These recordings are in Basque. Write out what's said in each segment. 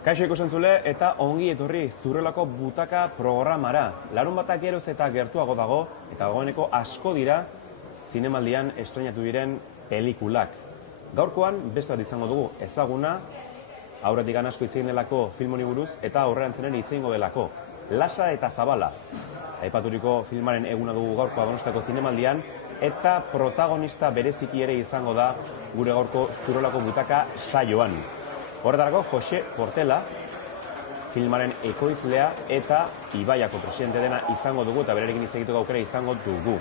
Kaixo ikusentzule eta ongi etorri Zurrelako Butaka programara. Larun batak geroz eta gertuago dago eta dagoeneko asko dira zinemaldian estrenatu diren pelikulak. Gaurkoan beste bat izango dugu ezaguna, aurretik asko hitz egin delako film honi buruz eta aurrerantzenen hitz egingo delako. Lasa eta Zabala. Aipaturiko filmaren eguna dugu gaurkoa Donostiako zinemaldian eta protagonista bereziki ere izango da gure gaurko Zurrelako Butaka saioan. Horretarako, Jose Portela, filmaren ekoizlea eta Ibaiako presidente dena izango dugu eta berarekin hitz egiteko aukera izango dugu.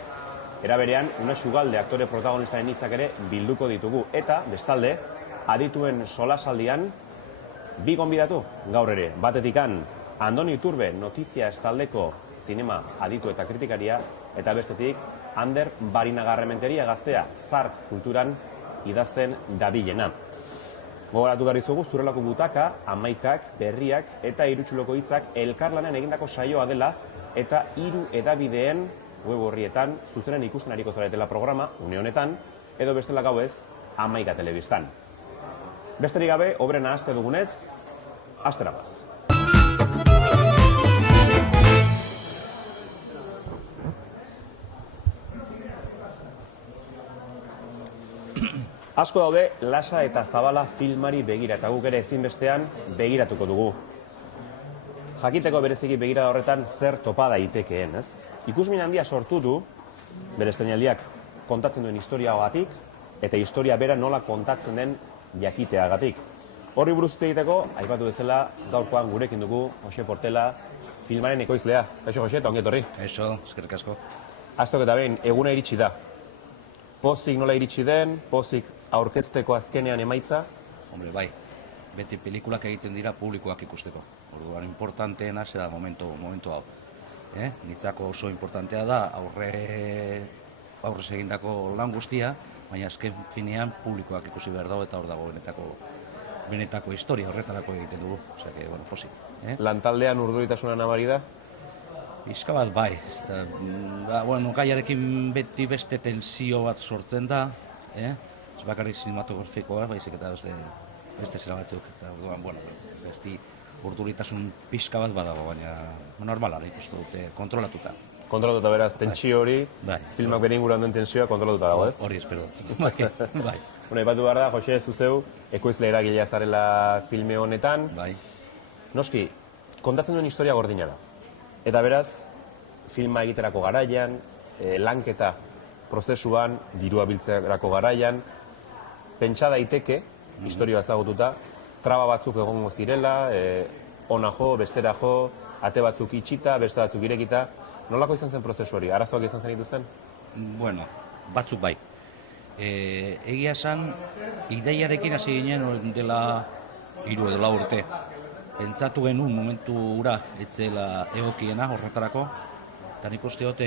Era berean, Unax Ugalde aktore protagonistaren hitzak ere bilduko ditugu. Eta, bestalde, adituen solasaldian, bi gonbidatu gaur ere. Batetikan, Andoni Iturbe, Notizia Estaldeko zinema aditu eta kritikaria, eta bestetik, Ander Barinagarrementeria gaztea, Zart kulturan idazten dabilena. Gogoratu behar izugu, Zurrelako Butaka, Amaikak, Berriak eta Irutsuloko hitzak elkarlanen egindako saioa dela eta 3 hedabideen web horrietan zuzenen ikusten ariko zaretela programa, une honetan, edo bestela gauez, Amaika telebistan. Besterik gabe, obrena haste dugunez, hastera baz. Asko daude Lasa eta Zabala filmari begira eta guk ere ezinbestean begiratuko dugu. Jakiteko bereziki begirada horretan zer topa daitekeen, ez? Ikusmin handia sortu du bere estreinaldiak kontatzen duen historiagatik eta historia bera nola kontatzen den jakiteagatik. Horri buruz hitz egiteko, aipatu bezala gaurkoan gurekin dugu Jose Portela filmaren ekoizlea. Kaixo Jose, eta ongi etorri. Kaixo, eskerrik asko. Astok eta behin, eguna iritsi da. Pozik nola iritsi den, pozik aurkezteko azkenean emaitza? Hombre, bai, beti pelikulak egiten dira publikoak ikusteko. Orduan, importanteena zera momentu hau. Nitzako oso importantea da aurrez egindako lan guztia, baina azken finean publikoak ikusi behar dago eta hor dago benetako historia horretarako egiten dugu. Osea, que, bueno, pozik. Lantaldean urduritasuna nabari da? Pixka bat bai. Gaiarekin beti beste tensio bat sortzen da, ez bakarrik sinematografikoa, baizik eta beste zera batzuk. Eta orduan, besti urduritasun pixka bat badago, baina normala ikusten dute kontrolatuta. Kontrolatuta beraz, tentsio hori, filmak bere inguruan den tensioa kontrolatuta dago, ez? Hori espero dut. Bai. Aipatu behar da, Jose, zuzeu, ekoizle eragilea zarela filme honetan. Bai. Noski, kontatzen duen historia gordina da. Eta beraz, filma egiterako garaian, lanketa prozesuan, dirua biltzerako garaian, pentsa daiteke, historia ezagututa, traba batzuk egongo zirela, ona jo, bestera jo, ate batzuk itxita, beste batzuk irekita. Nolako izan zen prozesu hori? Arazoak izan zen dituzten? Bueno, batzuk bai. Egia esan, ideiarekin hasi ginen dela 3 edo 4 urte. Pentsatu genuen momentu ura etzela egokiena horretarako, eta nik uste dut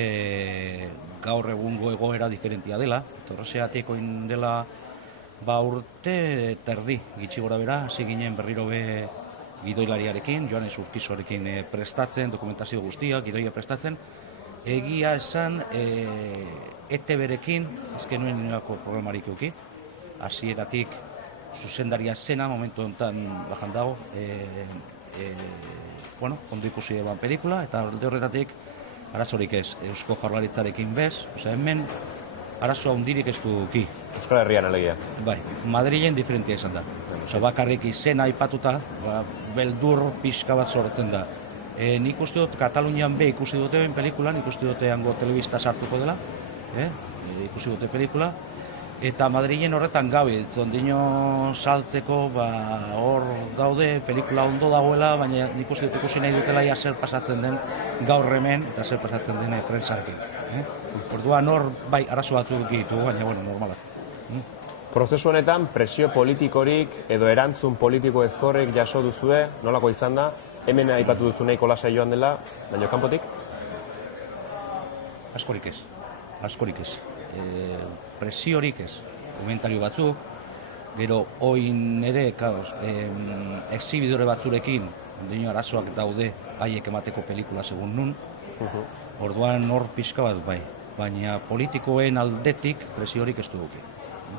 gaur egungo egoera diferentia dela, eta horrezeatik oin dela urte terdi gitxi gora bera, hasi ginen berriro be gidoilariarekin, Joanes Urkizorekin prestatzen, dokumentazio guztia, gidoia prestatzen. Egia esan, ETB-rekin, ez genuen nolako programarik euki, hasieratik zuzendaria zena, momentu honetan bajan dago, ondo ikusi eban pelikula, eta alde horretatik arazorik ez, Eusko Jaurlaritzarekin bez, hemen arazo handirik ez duki. Euskal Herrian alegia. Bai, Madrilen diferentia izan da. Bakarrik izena aipatuta, beldur pixka bat sortzen da. Nik uste dut Katalunian be ikusi dute ben pelikulan, ikusi dute hango telebista sartuko dela, ikusi dute pelikula, eta Madrilen horretan gabe, ondino saltzeko, hor daude, pelikula ondo dagoela, baina nik uste dut ikusi nahi dutela ja zer pasatzen den gaur hemen, eta zer pasatzen den prentsarekin. Orduan hor, bai, arazo batzuk ditugu, baina, normalak. Prozesu honetan, presio politikorik edo erantzun politiko ezkorrik jaso duzue, nolako izan da, hemen aipatu duzu nahiko lasa joan dela, baina kanpotik? Askorik ez. Presiorik ez. Komentario batzuk, gero oin ere, exhibidore batzurekin, ondino arazoak daude, haiek emateko pelikula segun nun, orduan hor pixka bat bai, baina politikoen aldetik presiorik ez dugu.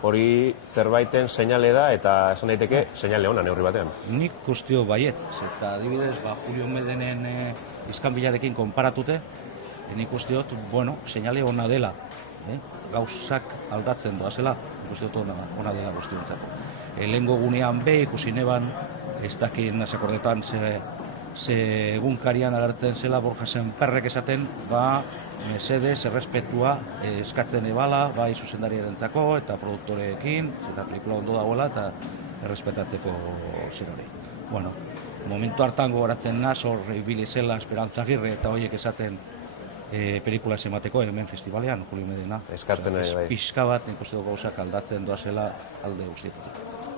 hori zerbaiten seinale da eta esan daiteke seinale ona neurri batean. Nik usteo baiet, eta adibidez, Julio Medenen iskanbilarekin konparatute, nik usteot, seinale ona dela, gauzak aldatzen doazela, nik usteot ona dela guztiontzat. Lehengo gunean ikusi neban, ez dakit nasakordetan ze egunkarian agertzen zela Borja Sémperrek esaten, mesedez, errespetua eskatzen ebala, bai zuzendariarentzako eta produktoreekin, eta pelikula ondo dagoela eta errespetatzeko zerori. Momentu hartan gogoratzen naz, hor ibili zela Esperanza Aguirre eta horiek esaten pelikula ez emateko hemen festivalean, Julio Medena. Eskatzen bai. Pixka bat, nik uste gauzak aldatzen doazela alde guztietatik.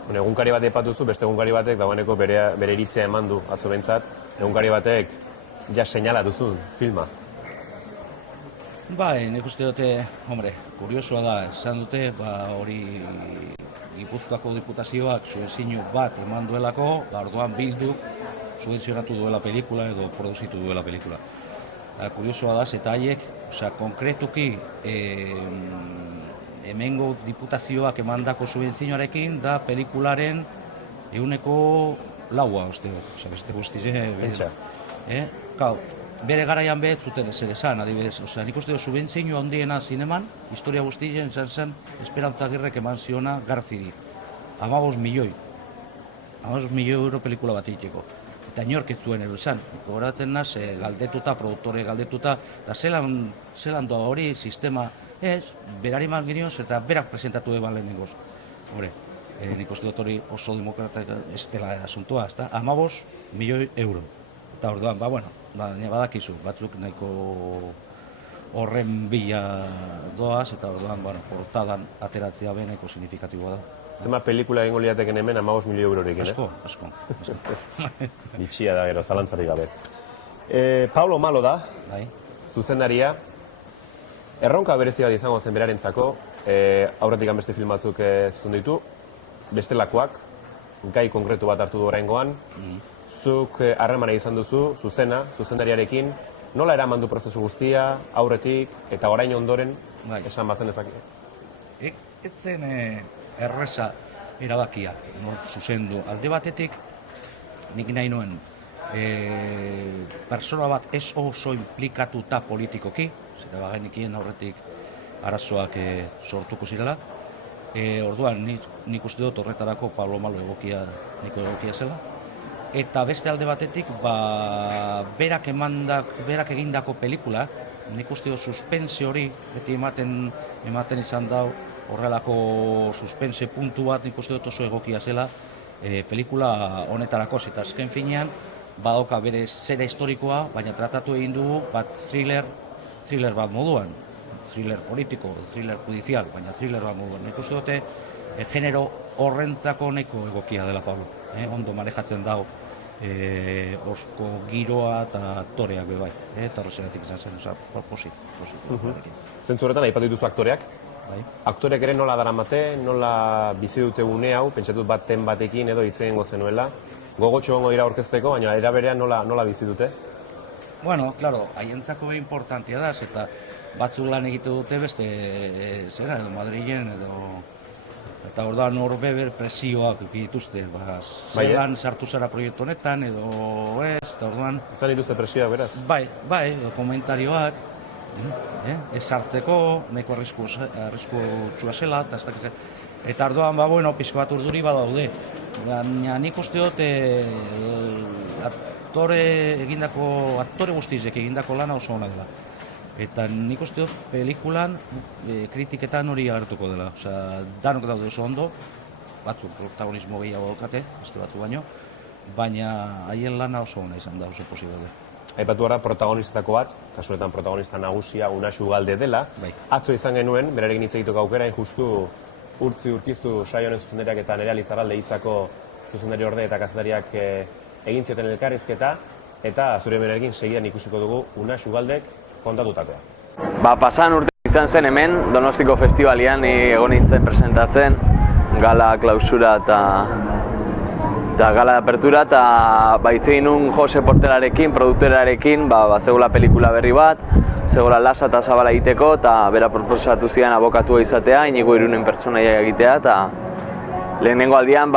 Egunkari bat epatuzu, beste egunkari batek dagoeneko bere iritzia eman du atzo behintzat, egunkari batek seinala duzun filma. Nik uste dute, kuriosoa da, esan dute, hori Gipuzkoako diputazioak subentzio bat eman duelako, orduan Bilduk subentzionatu duela pelikula edo produzitu duela pelikula. Kuriosoa da, eta haiek, konkretuki, hemengo diputazioak emandako subentzioarekin da pelikularen 4%, uste dut, beste guztize. Bere garaian behet zuten ezer esan, adibidez. Nik uste dut subentzio handiena zineman, historia guztien zen Esperanza Aguirrek eman ziona Garziri. 15 milioi. 15 milioi euro pelikula bat egiteko. Eta inork ez zuen esan. Gogoratzen naz, galdetuta, produktore galdetuta, eta zelan doa hori sistema, berari eman genioz eta berak presentatu eban lehenengoz. Nik uste dut hori oso demokrata ez dela asuntua, 15 milioi euro. Eta orduan, badakizu, batzuk nahiko horren bila doaz, eta orduan, portadan ateratzea nahiko signifikatiboa da. Zema pelikula egingo liateken hemen 15 milio eurorekin, Asko. Bitxia da gero, zalantzarik gabe. Pablo Malo da, zuzendaria. Erronka berezia bat izango zen berarentzako, aurretik beste film batzuk zuzun ditu, bestelakoak, gai konkretu bat hartu du oraingoan. Zuk harremana izan duzu, zuzendariarekin, nola eraman du prozesu guztia, aurretik eta orain ondoren, esan bazen ezak? Ez zen erreza erabakia, zuzendu. Alde batetik, nik nahi nuen, persona bat ez oso implikatuta politikoki, eta bagenikien aurretik arazoak sortuko zirela. Orduan, nik uste dut horretarako Pablo Malo egokia zela. Eta beste alde batetik, berak egindako pelikula, nik uste dut suspense hori, beti ematen izan dau, horrelako suspense puntu bat nik uste dut oso egokia zela, pelikula honetarako, eta azken finean, badoka bere zera historikoa, baina tratatu egin dugu, thriller bat moduan, thriller politiko, thriller judizial, baina thriller bat moduan. Nik uste dute, genero horrentzako nahiko egokia dela Pablo. Ondo manejatzen dago, osko giroa eta aktoreak bebai. Eta horrezagatik izan zen, posit. Zentzu horretan, aipatu dituzu aktoreak. Aktoreak ere nola daramate, nola bizi dute une hau, pentsatut batekin edo hitz egingo zenuela. Gogotxo gongo dira aurkezteko, baina era berean nola bizi dute? Claro, haientzako importantia da, eta batzuk lan egite dute beste, Madrilen edo... Eta orduan horbe presioak dituzte, zelan sartu zara proiektu honetan edo ez, eta orduan... Zan dituzte presioak, beraz? Bai, komentarioak, ez sartzeko, nahiko arrisku txua zela, eta orduan, pixko bat urduri badaude. Nik uste dut, aktore guztizek egindako lana oso ona dela. Eta nik uste dut, pelikulan kritiketan hori agertuko dela. Danok daude oso ondo, batzuk protagonismo gehiago daukate, beste batzuk baino, baina haien lana oso ona izan da, oso posi daude. Aipatu gara protagonistako bat, kasunetan protagonista nagusia Unaxu Galde dela. Atzo izan genuen, berarekin hitz egiteko aukera, justu Urkizu saio honen zuzendariak eta Nerea Lizarralde hitzako zuzendari orde eta kazetariak egin zioten elkarrizketa, eta zure berarekin segidan ikusiko dugu Unaxu Galdek kontatutakoa. Pasan urte izan zen hemen, Donostiko festivalian egon nintzen presentatzen, gala, klausura eta Eta gala de apertura eta hitz egin nun Jose Portelarekin, produkterarekin, zegoela pelikula berri bat, zegoela lasa eta zabala egiteko, eta bera proposatu zidan abokatua izatea, Inigo Irunen pertsonaia egitea, eta lehenengo aldian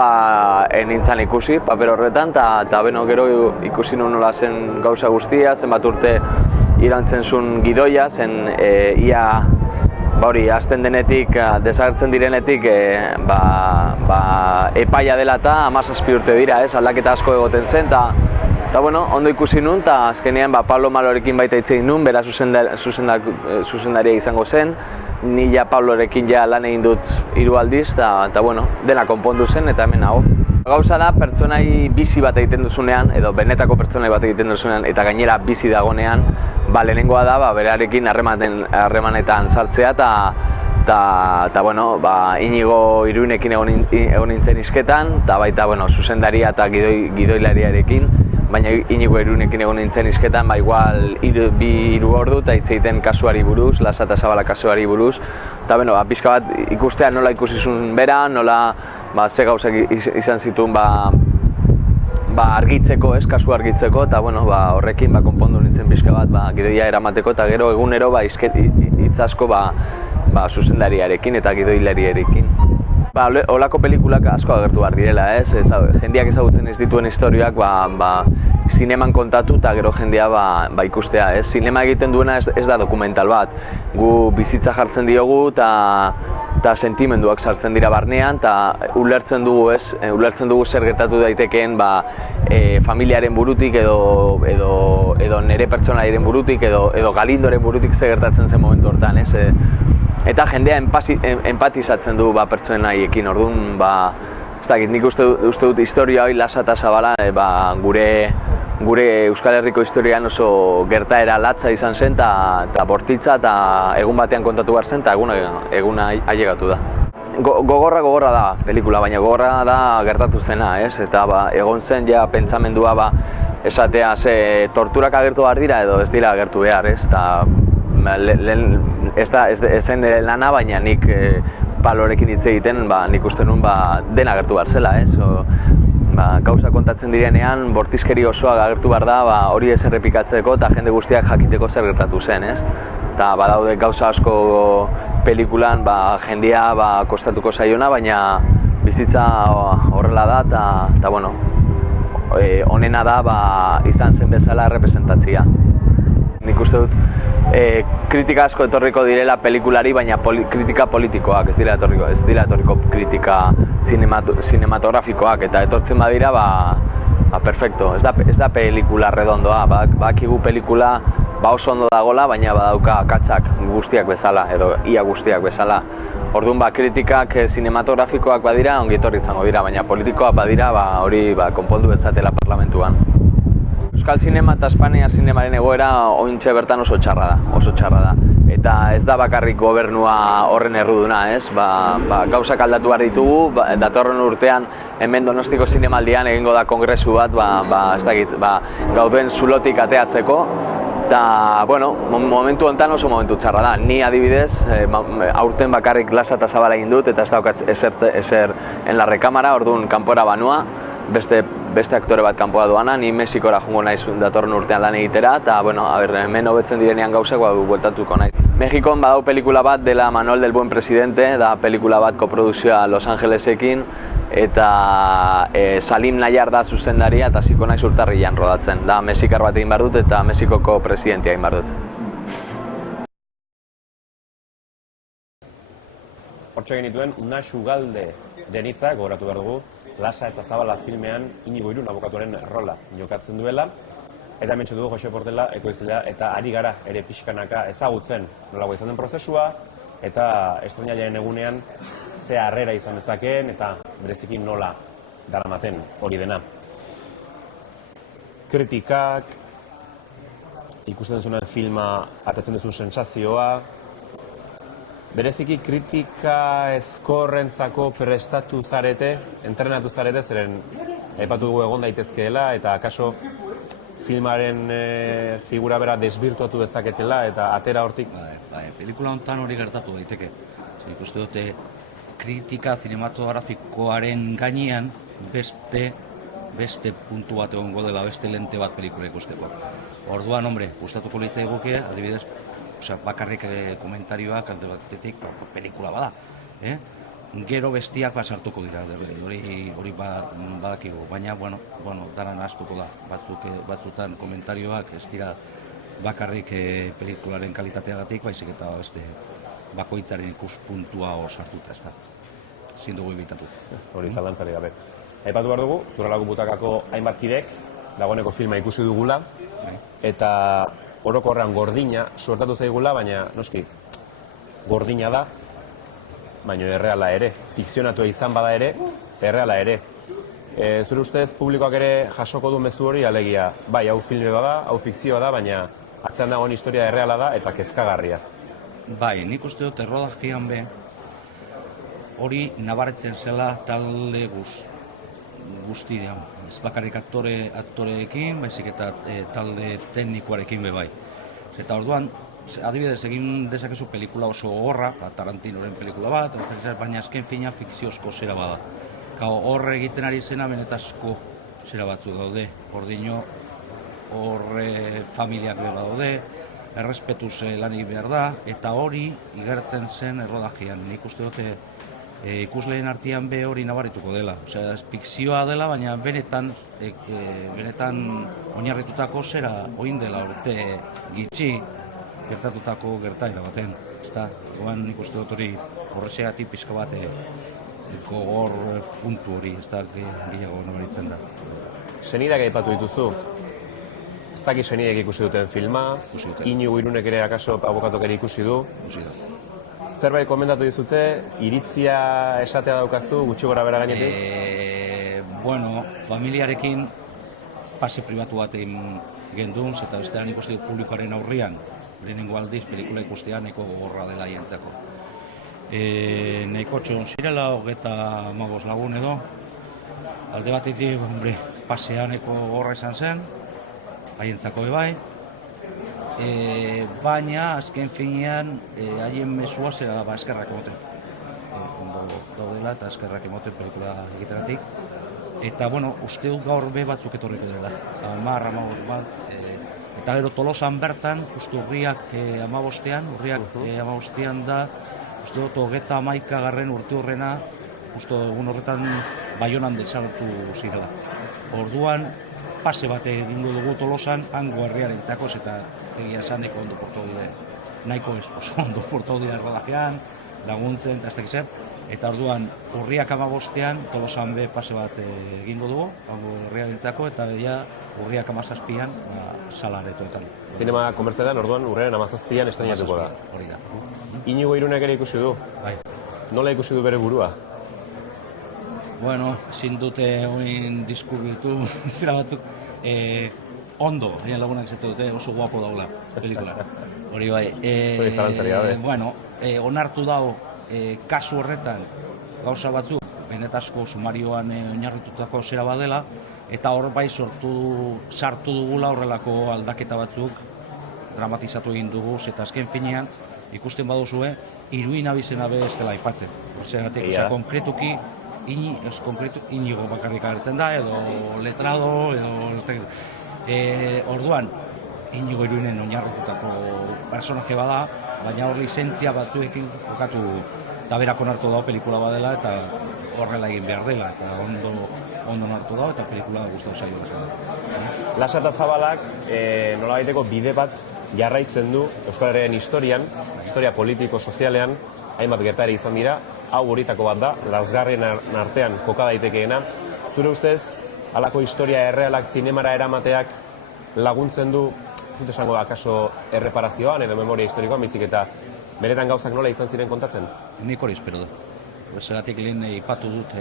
nintzen ikusi paper horretan, eta gero ikusi nun nola zen gauza guztia, zenbat urte irauntzen zuen gidoia, zen ia hasten denetik, desagertzen direnetik, epaia dela eta 17 urte dira, aldaketa asko egoten zen, eta ondo ikusi nun, eta azkenean Pablo Malorekin baita hitz egin nun, bera zuzendaria izango zen, ni Pablorekin lan egin dut 3 aldiz, eta dena konpondu zen, eta hemen nago. Gauza da, pertsonai bizi bat egiten duzunean, edo benetako pertsonai bat egiten duzunean, eta gainera bizi dagonean, lehenengoa da, berarekin harremanetan sartzea, eta Inigo Irunekin egon nintzen isketan, eta baita zuzendaria eta gidoilariarekin, baina Inigo Irunekin egon nintzen isketan, igual 2-3 ordu, eta hitz egiten kasuari buruz, Lasa eta Zabala kasuari buruz, eta pixka bat ikustea nola ikusi zuen bera, nola ze gauzak izan zituen argitzeko, kasu argitzeko, eta horrekin konpondu nintzen pixka bat gidoia eramateko, eta gero egunero hitz asko zuzendariarekin eta gidoilariarekin. Holako pelikulak asko agertu behar direla, jendeak ezagutzen ez dituen historiak zineman kontatu eta gero jendea ikustea. Zinema egiten duena ez da dokumental bat, gu bizitza jartzen diogu eta sentimenduak sartzen dira barnean, eta ulertzen dugu zer gertatu daitekeen familiaren burutik edo nire pertsonaiaren burutik edo Galindoren burutik zer gertatzen zen momentu hortan. Eta jendea empatizatzen du pertsonaiekin, orduan, nik uste dut historia hori Lasa eta Zabala gure Euskal Herriko historian oso gertaera latza izan zen eta bortitza eta egun batean kontatu behar zen eta eguna ailegatu da. Gogorra da pelikula, baina gogorra da gertatu zena, eta egon zen pentsamendua esatea torturak agertu behar dira edo ez dira agertu behar, ez zen lana, baina nik Pablorekin hitz egiten nik uste nuen dena agertu behar zela, gauza kontatzen direnean bortizkeri osoa agertu behar da hori ez errepikatzeko eta jende guztiak jakiteko zer gertatu zen, eta badaude gauza asko pelikulan jendea kostatuko zaiona, baina bizitza horrela da eta onena da izan zen bezala errepresentatzia. Nik uste dut kritika asko etorriko direla pelikulari, baina kritika politikoak, ez dira etorriko kritika sinematografikoak, eta etortzen badira, perfecto, ez da pelikula redondoa, bakigu pelikula oso ondo dagola, baina badauka akatsak guztiak bezala, edo ia guztiak bezala. Orduan kritikak sinematografikoak badira, ongi etorri izango dira, baina politikoak badira, hori konpondu bezatela parlamentuan. Euskal Zinema eta Espainia zinemaren egoera oraintxe bertan oso txarra da. Eta ez da bakarrik gobernua horren erruduna, gauzak aldatu behar ditugu, datorren urtean hemen Donostiko Zinemaldian egingo da kongresu bat, gauden zulotik ateatzeko, eta, momentu honetan oso momentu txarra da. Ni adibidez, aurten bakarrik Lasa eta Zabala egin dut, eta ez daukat ezer en la rekamara, orduan kanpora banua, beste aktore bat kanpoa doana, ni Mexikora jungo naiz datorren urtean lan egitera, eta hemen hobetzen direnean gauzak bueltatuko naiz. Mexikon badau pelikula bat dela Manuel del Buen Presidente, da pelikula bat koprodukzioa Los Angelesekin, eta Salim Nayar da zuzendaria, eta ziko naiz urtarrilean rodatzen. Da mexikar bat egin behar dut eta Mexikoko presidentea egin behar dut. Hortxe genituen Unax Ugalde denitzak, gogoratu behar dugu, Lasa eta Zabala filmean Inigo Irun abokatuaren rola jokatzen duela. Eta hemen dugu Jose Portela ekoizlea, eta ari gara ere pixkanaka ezagutzen nolago izan den prozesua, eta estreinaldiaren egunean ze harrera izan dezakeen eta bereziki nola daramaten hori dena. Kritikak, ikusten duzuen filma atatzen duzun sentsazioa, bereziki kritika ezkorrentzako prestatu zarete, entrenatu zarete, zeren aipatu dugu egon daitezkeela, eta akaso filmaren figura bera desbirtuatu dezaketela, eta atera hortik. Pelikula honetan hori gertatu daiteke. Ikuste dute kritika zinematografikoaren gainean beste beste puntu bat egongo dela, beste lente bat pelikula ikusteko. Orduan, hombre, gustatuko litzaiguke, adibidez, bakarrik komentarioak alde batetik pelikula bada. Gero bestiak sartuko dira, hori badakigu, baina, bueno, daran astuko da. Batzutan komentarioak ez dira bakarrik pelikularen kalitateagatik, baizik eta beste bakoitzaren ikuspuntua sartuta, ez da. Zin dugu ibitatu. Hori zalantzari gabe. Aipatu behar dugu, Zurrelako Butakako hainbat kidek, dagoeneko filma ikusi dugula, eta orokorrean gordina suertatu zaigula, baina, noski, gordina da, baina erreala ere, fikzionatua izan bada ere, erreala ere. Zure ustez, publikoak ere jasoko du mezu hori, alegia, bai, hau filme bada, hau fikzioa da, baina atzean dagoen historia erreala da eta kezkagarria. Bai, nik uste dut errodajian be, hori nabaretzen zela talde guztian, ez bakarrik aktoreekin, baizik eta talde teknikoarekin be bai. Eta orduan, adibidez, egin dezakezu pelikula oso gogorra, Tarantinoren pelikula bat, baina azken fina fikziozko zera bada. Horre egiten ari zena benetazko zera batzu daude, ordino horre familiak be daude, errespetuz lanik behar da, eta hori igertzen zen errodajian. Nik uste dute ikusleen artean be hori nabarituko dela. Osea, fikzioa dela, baina benetan oinarritutako zera oin dela urte gitxi gertatutako gertaera baten. Oan nik uste dut hori horrexegatik pixka bat gogor puntu hori, ez da gehiago nabaritzen da. Senideak aipatu dituzu, ez dakit senidek ikusi duten filma, Inigo Irunek ere akaso abokatok ere ikusi du. Zerbait komendatu dizute, iritzia esatea daukazu, gutxi gora bera gainetik? Bueno, familiarekin pase pribatu bat egin gendun, eta bestean ikusti dut publikoaren aurrian, lehenengo aldiz pelikula ikustea nahiko gogorra dela hientzako. Nahiko txon zirela, 35 lagun edo, alde batetik, pasea nahiko gogorra izan zen, haientzako bai, baina azken finean haien mesua zera da eskerrak emoten. Ondo daudela eta eskerrak emoten pelikula egiteratik. Eta, bueno, uste dut gaur be batzuk etorriko direla. 10-15 bat. Eta gero Tolosan bertan, uste urriak 15 da, uste dut 31. urte horrena, uste egun horretan Baionan desagertu zirela. Orduan, pase bat egingo dugu Tolosan, hango herriarentzako, eta egia esan nahiko ondo portau dire. Nahiko oso ondo portau dire errodajean, laguntzen, eta ez dakiz zer. Eta orduan, urriak 15 Tolosan be pase bat egingo dugu, hango herriarentzako, eta urriak 17 salaretoetan. Zinema komertzetan, orduan, urriaren 17 estrenatuko da. Hori da. Inigo Irunek ere ikusi du? Bai. Nola ikusi du bere burua? Bueno, ezin dute oin diskurbiltu zera batzuk ondo, nire lagunak zete dute oso guapo daula pelikula. Hori bai. Hori zalantzari gabe. Bueno, onartu dago kasu horretan gauza batzuk, benetazko sumarioan oinarritutako zera badela, eta hor bai sartu dugula horrelako aldaketa batzuk dramatizatu egin dugu, eta azken finean ikusten baduzue, Iruin abizena be ez dela aipatzen. Zergatik, konkretuki, Inigo bakarrik agertzen da, edo letrado, edo... Orduan, Inigo Iruinen oinarritutako personaje bada, baina hor lizentzia batzuekin jokatu eta berak onartu dago pelikula badela, eta horrela egin behar dela, eta ondo onartu dago, eta pelikula gustatu zaio da. Lasa eta Zabalak nolabaiteko bide bat jarraitzen du Euskal Herriaren historia politiko-sozialean, hainbat gertari izan dira, hau horitako bat da, lazgarrien artean koka daitekeena. Zure ustez, halako historia errealak zinemara eramateak laguntzen du, zut esango da, akaso erreparazioan edo memoria historikoan, bizik eta beretan gauzak nola izan ziren kontatzen? Nik hori espero du. Zeratik lehen ipatu dut,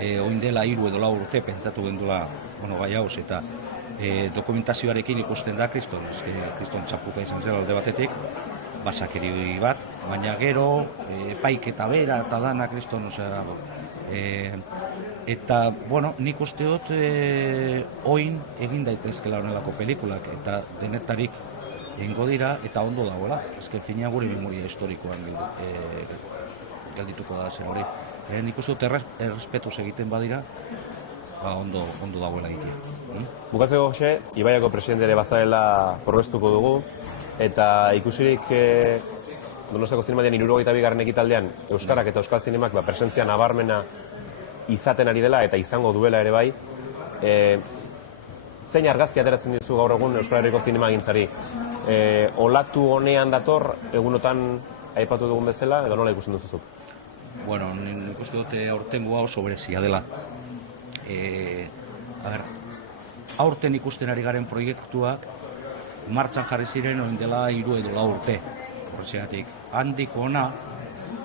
oin dela 3 edo 4 urte pentsatu gendula gai hauz, eta dokumentazioarekin ikusten da kriston txapuza izan zela alde batetik, basakeri bat, baina gero, epaiketa bera eta dana kriston, eta, bueno, nik uste dut oin egin daitezkela honelako pelikulak, eta denetarik egingo dira, eta ondo dagoela, ezken fina gure memoria historikoan geldituko da zen hori. Nik uste dut errespetuz egiten badira, ondo dagoela egitea. Bukatzeko, Jose, Ibaiako presidente ere bazarela probestuko dugu, eta ikusirik Donostiako Zinemaldian 72. ekitaldean Euskarak eta Euskal Zinemak presentzia nabarmena izaten ari dela eta izango duela ere bai, zein argazki ateratzen dizu gaur egun Euskal Herriko zinemagintzari? Olatu honean dator, egunotan aipatu dugun bezala, edo nola ikusten duzuzuk? Bueno, nik uste dute aurtengoa oso berezia dela. Aurten ikusten ari garen proiektuak martxan jarri ziren orain dela 3 edo 4 urte. Horregatik, handik hona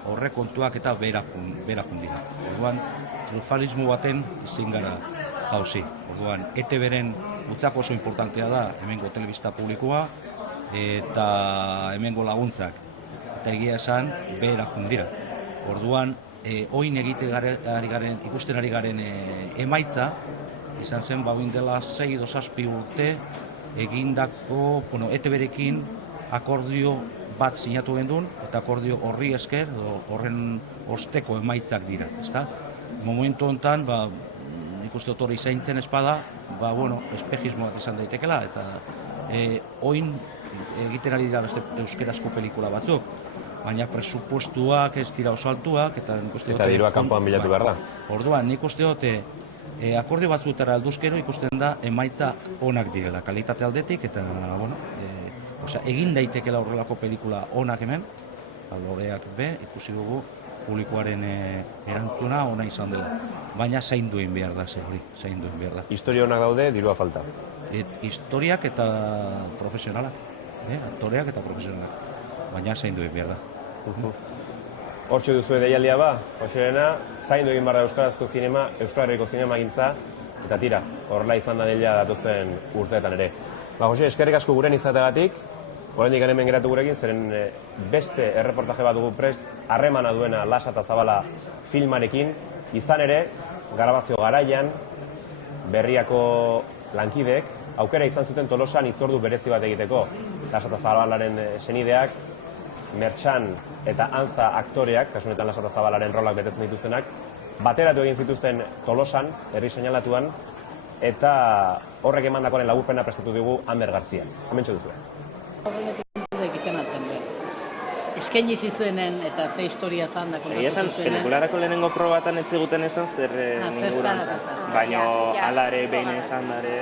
horre kontuak eta berakun dira. Orduan, triunfalismo baten ezin gara jauzi. Orduan, ETB-ren gutzako oso importantea da hemengo telebista publikoa eta hemengo laguntzak. Eta egia esan, berakun dira. Orduan, oin ikusten ari garen emaitza, izan zen bauin dela 6 edo 7 urte egindako ETB-rekin akordio bat sinatu gendun, eta akordio horri esker, horren osteko emaitzak dira, ezta? Momentu honetan, nik uste dut hori zaintzen espada, espejismo bat izan daitekela, eta oin egiten ari dira beste euskerazko pelikula batzuk, baina presupuestuak ez dira oso altuak, eta nik uste dut... Eta dirua kanpoan bilatu behar da. Orduan, nik uste dut akordio batzutara alduzkero ikusten da emaitza onak direla, kalitate aldetik, eta, egin daitekela horrelako pelikula onak hemen, loreak ikusi dugu publikoaren erantzuna ona izan dela. Baina zaindu egin behar da, zaindu egin behar da. Historia onak daude, dirua falta. Historiak eta profesionalak, aktoreak eta profesionalak, baina zaindu egin behar da. Hortxe duzu deialdia Joserena, zaindu egin behar da Euskarazko zinema, Euskal Herriko zinemagintza, eta tira, horrela izan da deila datozen urteetan ere. Jose, eskerrik asko guren izateagatik, oraindik hemen geratu gurekin, zeren beste erreportaje bat dugu prest, harremana duena Lasa eta Zabala filmarekin, izan ere, grabazio garaian, Berriako lankideek, aukera izan zuten Tolosan hitzordu berezi bat egiteko. Lasa eta Zabalaren senideak, Mertxan eta Antza aktoreak, kasu honetan Lasa eta Zabalaren rolak betetzen dituztenak, bateratu egin zituzten Tolosan, herri seinalatuan, eta horrek emandakoaren laburpena prestatu digu Ander Gartzian. Hementxe duzu. Horrenetik izenatzen den. Eskaini zizuenen eta ze historia zan da kontatu zizuenen. Pelikularako lehenengo probatan ez ziguten esan zer inguruan. Baina hala ere behin esan dare...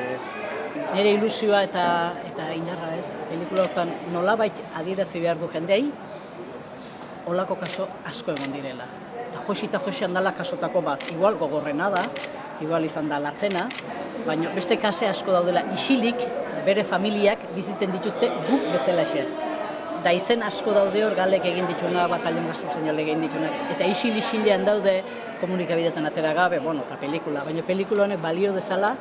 Nire ilusioa eta inarra ez, pelikula hortan nolabait adierazi behar du jendei, holako kaso asko egon direla. Eta josi handala kasotako bat, igual gogorrena da, igual izan da latzena, baina beste kase asko daudela isilik, bere familiak bizitzen dituzte guk bezalaxe. Da izen asko daude hor galek egin dituna, batalion gazu seinalek egin dituna. Eta isilean daude komunikabideetan atera gabe, eta pelikula. Baina pelikula honek balio dezala,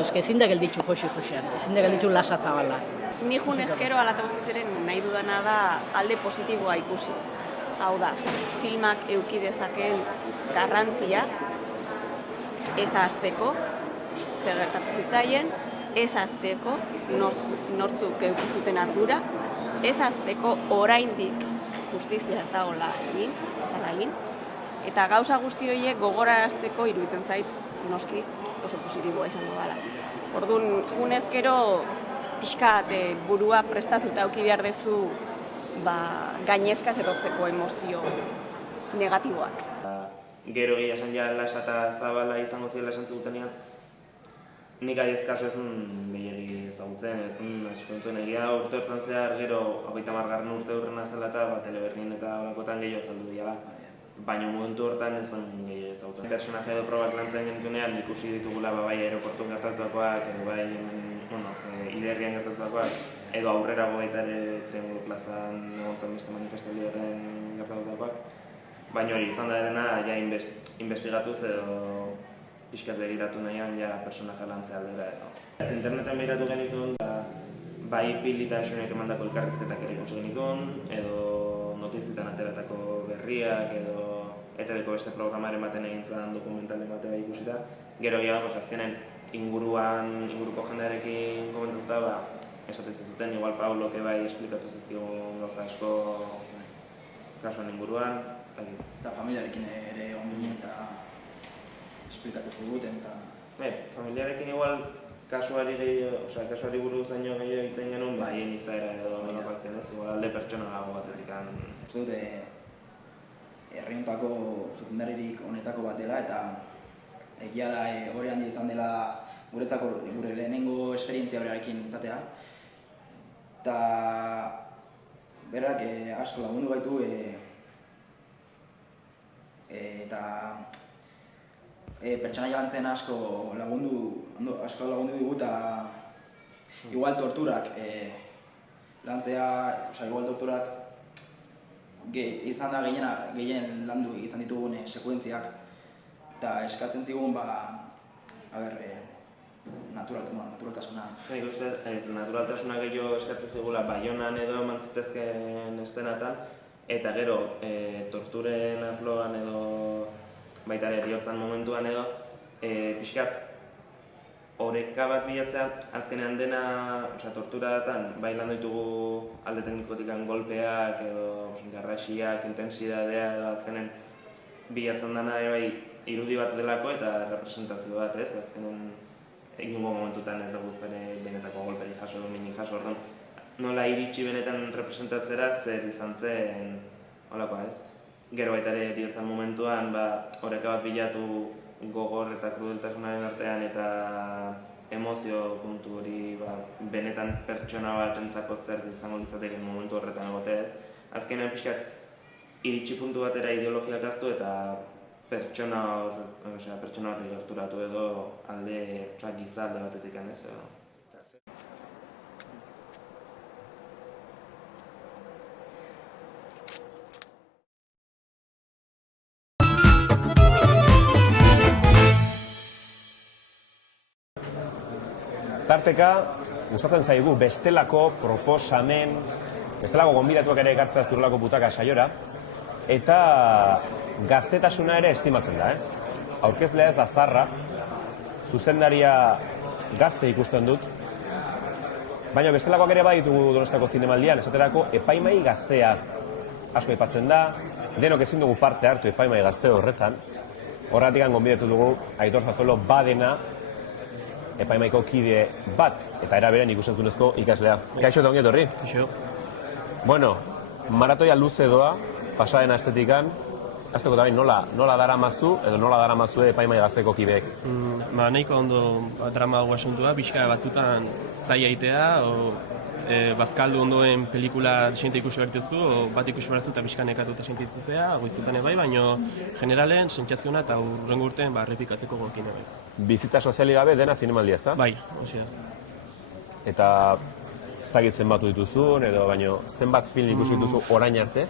eske ezin da gelditzu Josean, ezin da gelditzu Lasa Zabala. Ni junezkero ala eta guztiziren nahi dudana da alde positiboa ikusi. Hau da, filmak eduki dezakeen garrantzia, ez ahazteko, zer gertatu zitzaien, ez ahazteko, nortzuk eduki zuten ardura, ez ahazteko oraindik justizia ez dagoela egin, eta gauza guzti horiek gogorarazteko iruditzen zait noski oso positiboa izango dela. Orduan, junezkero pixkat burua prestatuta eduki behar dezu gainezka etortzeko emozio negatiboak. Gero gehi esan ja Lasa eta Zabala izango zirela esan zutenean, nik aiez kaso ez duen gehiagi ezagutzen, ez duen eskontzuen egia urte hortan zehar gero 30. urte hurrena zela eta teleberrien eta olakotan gehiago azaldu dira. Baina momentu hortan ez duen gehiago ezagutzen. Personaje edo probak lantzen genitunean ikusi ditugula bai aeroportun gertatuakoak, edo bai Iderrian gertatuakoak, edo aurrerago baita ere Triangulo plazan egontzen beste manifestaldi horren gertatuakoak. Baina hori izan da dena, ja investigatuz edo pixkat begiratu nahian, ja personaje lantzea aldera edo. Interneten begiratu genituen, bai Pili eta Esunek emandako elkarrizketak ere ikusi genituen, edo notizietan ateratako berriak, edo ETB-ko beste programaren baten egintzen dokumentalen batea ikusita. Gero gehiago, azkenen inguruko jendearekin komentatuta, esatez zuten, igual Paulok bai esplikatu zizkigun gauza asko kasuan inguruan. Eta familiarekin ere onduen eta esplikatu ziguten, eta... Familiarekin igual kasuari buruz zaino gehiago hitzen genuen, haien izaera edo nolak zen ez, igual alde pertsonalago batetik. Uste dute, herri hontako zuzendaririk honetako bat dela, eta egia da hori handi izan dela gure lehenengo esperientzia berarekin izatea. Eta berak asko lagundu gaitu, eta pertsonaia lantzen asko lagundu digu, eta igual torturak lantzea, igual torturak izan da gehien landu izan ditugun sekuentziak, eta eskatzen zigun, naturaltasuna. Nik uste, naturaltasuna gehiago eskatzen zigula Baionan edo eman zitezkeen estenatan, eta gero torturen atloan edo baita ere heriotzan momentuan edo pixkat oreka bat bilatzea, azkenean dena, torturatan, bai landu ditugu alde teknikotikan golpeak edo garrasiak, intensidadea edo azkenen bilatzen dena bai irudi bat delako eta representazio bat, ez? Azkenen egingo momentutan ez dugu eztare benetako golperi jaso, minik jaso, orduan nola iritsi benetan representatzera zer izan zen holakoa, ez? Gero baita ere heriotzan momentuan oreka bat bilatu gogor eta krudeltasunaren artean eta emozio puntu hori benetan pertsona bat entzako zer izango litzateke momentu horretan egotea ez. Azkenean pixkat iritsi puntu batera ideologiak aztu eta pertsona horri gerturatu edo giza alde batetik ez. Tarteka, gustatzen zaigu bestelako proposamen, bestelako gonbidatuak ere ekartzea Zurrelako Butaka saiora, eta gaztetasuna ere estimatzen da, Aurkezlea ez da zarra, zuzendaria gazte ikusten dut, baina bestelakoak ere baditugu Donostiako zinemaldian, esaterako epaimai gaztea asko aipatzen da, denok ezin dugu parte hartu epaimai gazte horretan, horretik gonbidatu dugu Aitor Zazolo badena, epaimaiko kide bat, eta era beren ikusentzunezko ikaslea. Kaixo eta ongi etorri? Kaixo. Bueno, maratoia luze doa, pasaden astetikan, azteko da bain nola daramazu, edo nola daramazue epaimai gazteko kideek? Nahiko ondo drama hau asuntua, pixka batzutan zaila itea, bazkaldu ondoen pelikula desente ikusi bertuztu, bat ikusi bertuztu eta pixka nekatu eta desente izuzea, goiztutan bai, baina generalen sentsaziona eta urrengo urtean errepikatzeko gokine bai. Bizita soziali gabe dena zinemaldia, ezta? Bai, hori da. Eta ez dakit zenbatu dituzun, edo baino zenbat film ikusi dituzu orain arte?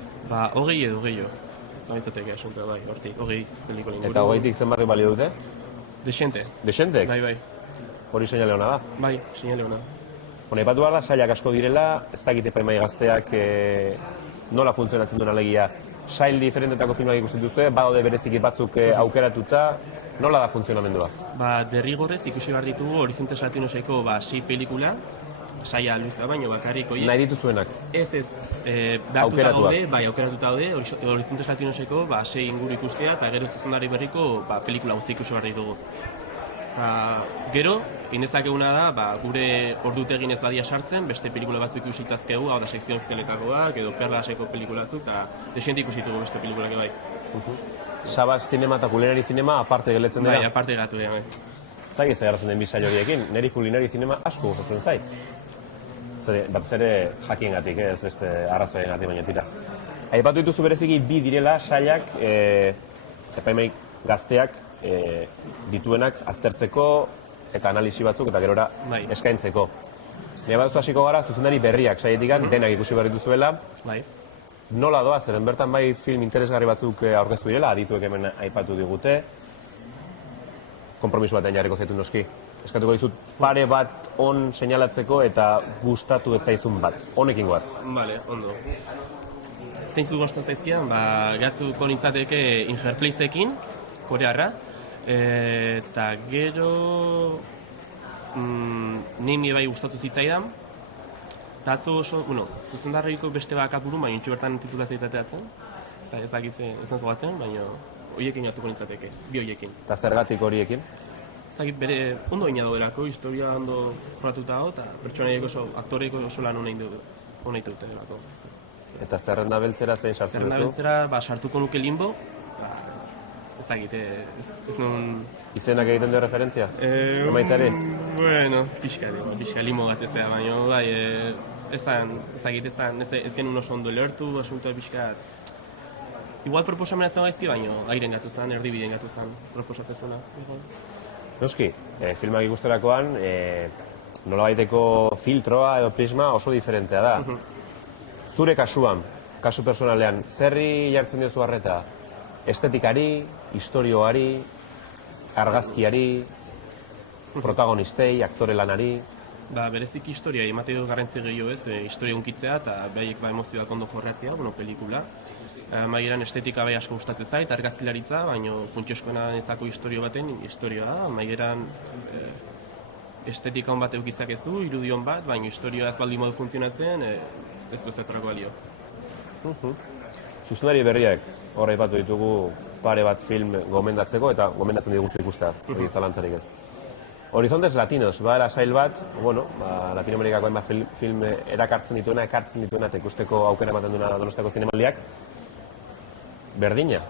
Hogei edo gehiago. Ez da bitzateke asuntua bai, hortik, hogei pelikula inguru. Eta hogeitik zenbarri balio dute? Desente. Desentek? Bai. Hori seinale hona da? Bai, seinale hona. Aipatu behar da, sailak asko direla, ez dakit epaimai gazteak nola funtzionatzen duen alegia. Sail diferentetako filmak ikusten duzue, badaude bereziki batzuk aukeratuta, nola da funtzionamendua? Derrigorrez ikusi behar ditugu Horizontes Latinoseiko 6 pelikula, saia luzta baino bakarrik horiek. Nahi dituzuenak? Ez, aukeratuta daude, Horizontes Latinoseiko 6 inguru ikustea eta gero zuzendari berriko pelikula guzti ikusi behar ditugu. Gero, inezakeguna da, gure ordutegin ez badia sartzen, beste pelikula batzuk ikusi itzazkegu, hau da sekzio ofizialetakoak, edo Perlaseko pelikula batzuk, eta desente ikusitugu beste pelikulak bai. Sabas zinema eta kulinari zinema aparte geletzen dira? Bai, aparte geratu dira, bai. Ez dakit zegarratzen den bisail horiekin, niri kulinari zinema asko gustatzen zait. Batez ere jakiengatik, ez beste arrazoiengatik baina tira. Aipatu dituzu bereziki bi direla sailak, epaimai gazteak, dituenak aztertzeko eta analisi batzuk eta gerora eskaintzeko. Nire bat hasiko gara zuzendari berriak saietik denak ikusi behar dituzuela. Nola doa, zeren bertan bai film interesgarri batzuk aurkeztu direla, adituek hemen aipatu digute. Konpromiso batean jarriko zaitu noski. Eskatuko dizut pare bat on seinalatzeko eta gustatu ez zaizun bat. Honekin goaz. Bale, ondo. Zeintzuk gustu zaizkian, gatuko nintzateke In Her Place-ekin, korearra, eta gero nimi bai gustatu zitzaidan, eta atzo oso, zuzendarriko beste bakapuru, baina intxu bertan titulazioa itateatzen, ez dakitzen, ez nazogatzen, baina horiekin jatuko nintzateke, bi horiekin. Eta zergatik horiekin? Zagit bere ondo egina daudelako, historia ondo jorratuta dago, eta pertsonaiek oso, aktoreik oso lan hona ditu dutelako. Eta zerrenda beltzera zein sartzen duzu? Zerrenda beltzera, sartuko nuke Limbo, ez dakit, ez non... Izenak egiten dio referentzia? Emaitzari? Bueno, pixka Limbo gatzeztea, baina bai, ez genuen oso ondo lertu, asuntoa pixka... Igual proposamena zen gaizki, baina airen gatuztan, erdibideen gatuztan proposatzezuna. Noski, filmak ikusterakoan, nolabaiteko filtroa edo prisma oso diferentea da. Zure kasuan, kasu personalean, zerri jartzen diozu arreta? Estetikari, historioari, argazkiari, protagonistei, aktore lanari... Berezik historia, emate du garrantzi gehiago ez, historia unkitzea eta behaiek emozioak ondo jorratzea, pelikula. Amaieran estetika bai asko gustatzen zait, argazkilaritza, baina funtsezkoena ezako historio baten, historioa da. Amaieran estetika hon bat eukizak ez du, irudion bat, baina historioa ez baldin modu funtzionatzen, ez du ezertarako balio. Zuzendari berriak, horra aipatu ditugu pare bat film gomendatzeko eta gomendatzen diguzu ikustea, hori zalantzarik ez. Horizontes Latinos, bada sail bat, Latinoamerikako hainbat film ekartzen dituena eta ikusteko aukera ematen duena Donostiako zinemaldiak. Berdina,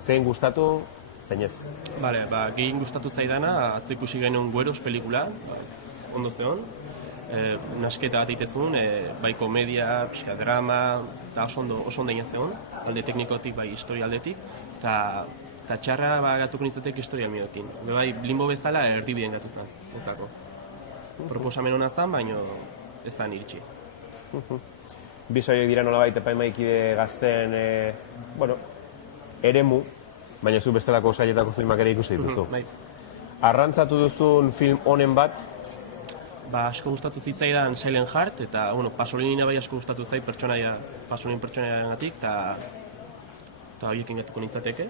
zein gustatu, zein ez? Bale, gehien gustatu zaidana, atzo ikusi genuen Güeros pelikula, ondo zeon. Nasketa bat eitezun, bai komedia, pixka drama, eta oso ondo egin zeon, alde teknikotik, bai historia aldetik, eta txarra gatuko nintzatek historia mioekin. Bai, Limbo bezala erdibideen gatu zen, etzako. Proposamen hona zen, baina ez zen iritsi. Bi saioek dira nolabait epaimaikide gazten, eremu, baina zu bestelako sailetako filmak ere ikusi dituzu. Arrantzatu duzun film honen bat? Asko gustatu zitzaidan Silent Heart, eta Pasolinina bai asko gustatu zait Pasolin pertsonaiagatik, eta horiekin gatuko nintzateke.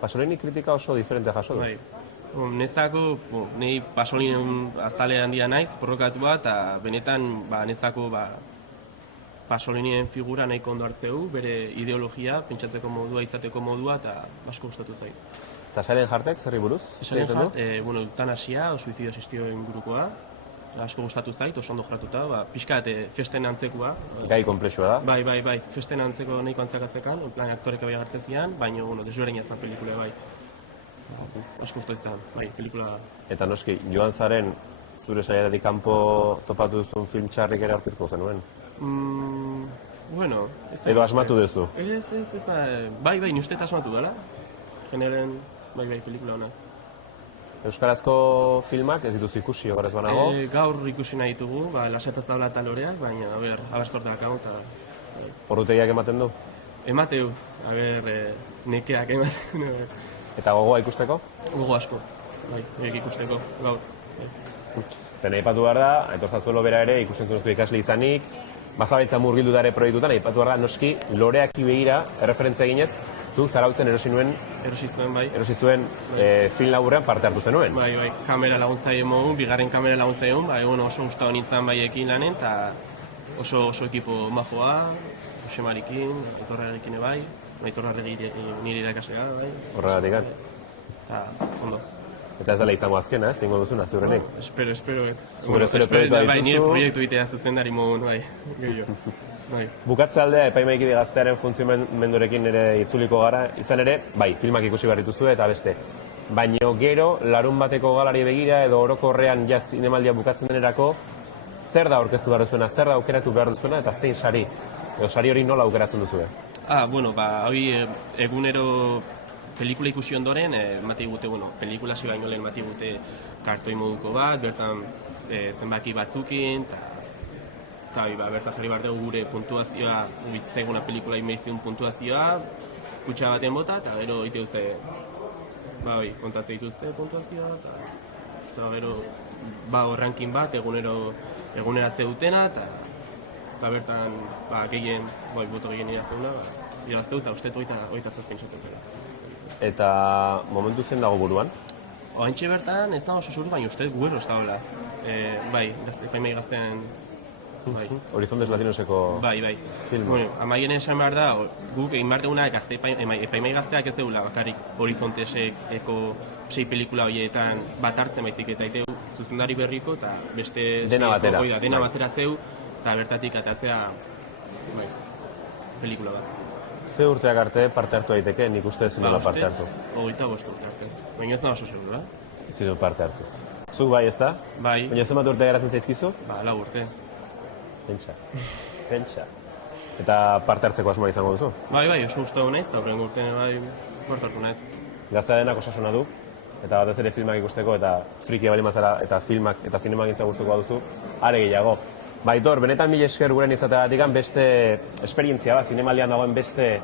Pasolini kritika oso diferente jaso du. Netzako, nahi Pasolinen azale handia naiz, porrokatua, eta benetan netzako Pasolinien figura nahiko ondo hartzeu, bere ideologia, pentsatzeko modua, izateko modua, eta asko gustatu zait. Eta Silent Heartek zerri buruz? Silent Heart, eutanasia, suizidio asistioen ingurukoa, asko gustatu zait, oso ondo jorratuta, pixkat festen antzekoa. Gai komplexua da? Bai, festen antzeko nahiko antzakatzekan, aktoreka bai agertzen zian, baina desberdina zen pelikula bai. Asko gustatu zian, bai, pelikula... Eta noski, joan zaren, zure saialetik kanpo topatu duzun film txarrik ere aurkituko zenuen? Bueno... Edo asmatu duzu? Ez, bai, ni uste eta asmatu dela. Generen, bai, pelikula hona. Euskarazko filmak ez dituzu ikusi, ogaraz banago? Gaur ikusi nahi ditugu, Lasataz Zabla eta Loreak, baina, abertzortak hau eta... Ordutegiak ematen du? Emateu, nekeak ematen. Eta gogoa ikusteko? Gogo asko, horiek ikusteko, gaur. Zen aipatu behar da, etorzazuelo bera ere ikusentzunezko ikasle izanik, bazabaitza murgildu dare proiektutan, aipatu behar da, noski, Loreaki begira, erreferentzia eginez, zuk Zarautzen erosi zuen film laburrean parte hartu zenuen. Bai, kamera laguntzaile modu, bigarren kamera laguntzaile modu, oso gustatu nintzen baiekin lanen, eta oso ekipo majoa, Josemarikin, Aitorrarekin bai, Aitorraregi nire irakaslea, bai. Horregatik an. Eta, ondo. Eta ez dela izango azkena, zingo duzuna, ziurrenik? Espero. Zure proiektua dituzu? Bai, nire proiektu itea zuzendari modun, bai. Bukatze aldea, epaimaikide gaztearen funtzionamendurekin ere itzuliko gara, izan ere, bai, filmak ikusi behar dituzue eta beste. Baina gero, larun bateko galari begira edo orokorrean jaz zinemaldia bukatzen denerako, zer da aurkeztu behar duzuena, zer da aukeratu behar duzuena eta zein sari? Edo sari hori nola aukeratzen duzue? Hori egunero pelikula ikusi ondoren, emate gute, pelikula zi baino lehen emate gute kartoi moduko bat, bertan zenbaki batzukin, eta bertan jarri behar dugu gure puntuazioa, zaiguna pelikula inmeizion puntuazioa, kutsa baten bota, eta gero ite uste, kontatzen dituzte puntuazioa, eta gero ranking bat, eguneratze dutena, eta bertan gehien, boto gehien irazteu, eta uste oita zazpin zaten. Eta momentu zen dago buruan? Oantxe bertan ez dago sosuru, baina uste Güeros dagoela. Bai, epaimai gaztean Bai. Horizontes Latinoseko Bai. filma. Bueno, amaien esan behar da, guk egin behar duguna epaimai gazteak ez dugula bakarrik Horizonteseko 6 pelikula horietan bat hartzen baizik eta iteu zuzendari berriko eta beste Dena batera. Dena bateratzeu eta bertatik atatzea pelikula bat. Ze urteak arte parte hartu daiteke, nik uste ezin dela parte hartu. 25 urte arte. Baina ez da oso segura. Ezin du parte hartu. Zuk bai, ez da? Bai. Baina zenbat urte geratzen zaizkizu? 4 urte. Pentsa. Eta parte hartzeko asmoa izango duzu? Bai, oso gustatu naiz, eta horrengo urtean parte hartu nahi. Gaztea denak osasuna du, eta batez ere filmak ikusteko, eta frikia bali mazara, eta filmak eta zinemagintza gustuko duzu, are gehiago. Baitor, benetan mila esker guren izateagatik beste esperientzia bat, zinemaldian dagoen beste,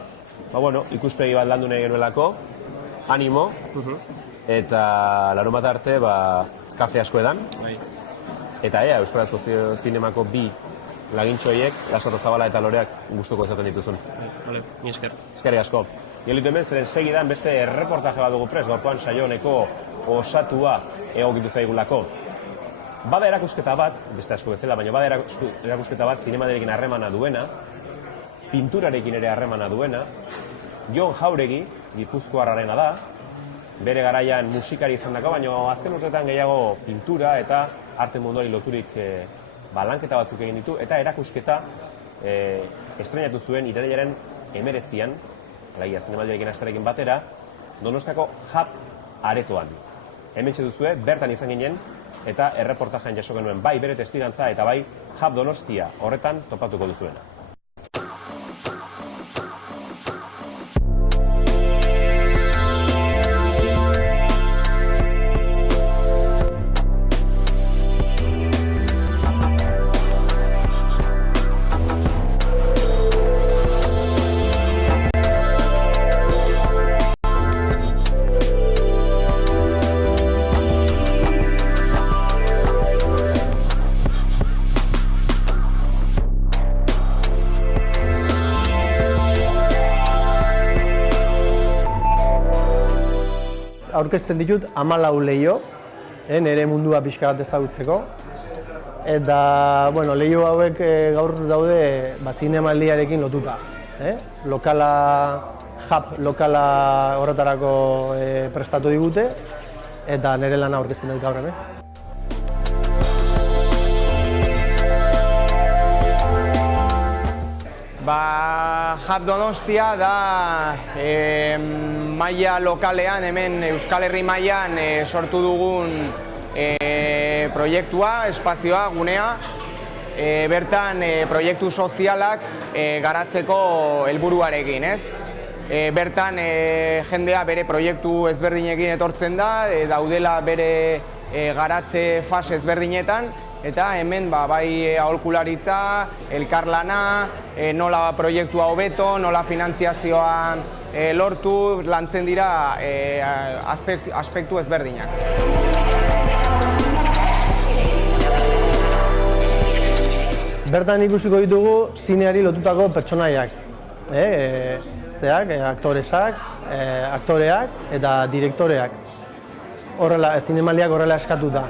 ikuspegi bat landu nahi genuelako, animo, eta larun bat arte, kafe asko edan, eta Euskarazko zinemako bi lagintxoiek, Lasarte Zabala eta Loreak gustuko izaten dituzun. Vale, mi esker. Eskerrik asko. Gelitu hemen, zeren segidan beste erreportaje bat dugu prest, gaurkoan saio honeko osatua egokitu zaigulako. Bada erakusketa bat, beste asko bezala, baina bada erakusketa bat zinemaderekin harremana duena, pinturarekin ere harremana duena, Jon Jauregi, Gipuzkoarrarena da, bere garaian musikari izan dako, baina azken urteetan gehiago pintura eta arte munduari loturik lanketa batzuk egin ditu, eta erakusketa estrenatu zuen irailaren 19an, alaia zinemaldiarekin astarekin batera, Donostiako Hub aretoan. Hementxe duzue, bertan izan ginen, eta erreportajean jaso genuen bai bere testigantza eta bai Hub Donostia horretan topatuko duzuena. Aurkezten ditut 14 leiho, nire mundua pixka bat ezagutzeko. Eta, leiho hauek gaur daude zinemaldiarekin lotuta. Lokala horretarako prestatu digute, eta nire lana aurkezten dut gaur hemen. Hub Donostia da maila lokalean, hemen Euskal Herri mailan sortu dugun proiektua, espazioa, gunea. Bertan proiektu sozialak garatzeko helburuarekin, ez? Bertan jendea bere proiektu ezberdinekin etortzen da, daudela bere garatze fase ezberdinetan, eta hemen bai aholkularitza, elkarlana, nola proiektua hobeto, nola finantziazioa lortu, lantzen dira aspektu ezberdinak. Bertan ikusiko ditugu zineari lotutako pertsonaiak, aktoreak eta direktoreak. Zinemaldiak horrela eskatuta.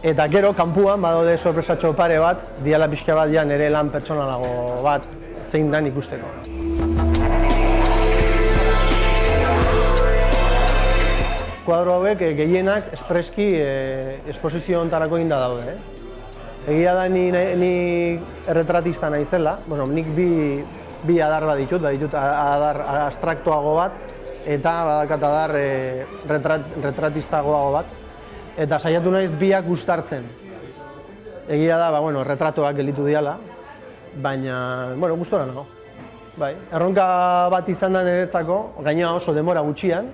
Eta gero, kanpuan badaude sorpresatxo pare bat, diala pixka bat nire lan pertsonalago bat zein dan ikusteko. Kuadro hauek gehienak espreski esposizio hontarako eginda daude. Egia da ni erretratista naizela, nik bi adar bat ditut adar abstraktoago bat eta badakat adar retratistagoago bat. Eta saiatu naiz biak uztartzen. Egia da, retratoak gelditu diala, baina, gustora nago. Erronka bat izan da niretzako, gainera oso denbora gutxian,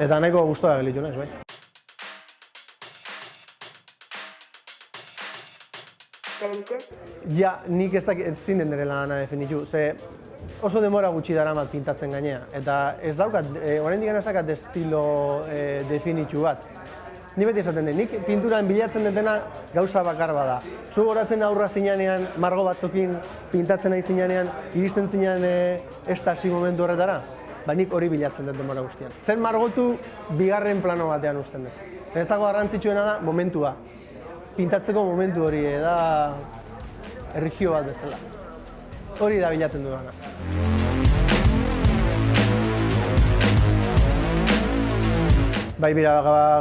eta nahiko gustora gelditu naiz, bai. Ja, nik ez zinden dere lana definitu, ze oso denbora gutxi daramat pintatzen gainera, eta ez daukat, oraindik ez daukat estilo definitu bat. Ni beti esaten den, nik pinturan bilatzen dutena gauza bakar bada. Zu goratzen aurra zinanean, margo batzukin pintatzen nahi zinanean, iristen zinean estasi momentu horretara? Nik hori bilatzen dut denbora guztian. Zen margotu bigarren plano batean uzten dut. Niretzako garrantzitsuena da momentua. Pintatzeko momentu hori, erlijio bat bezala. Hori da bilatzen dudana. Bai, bira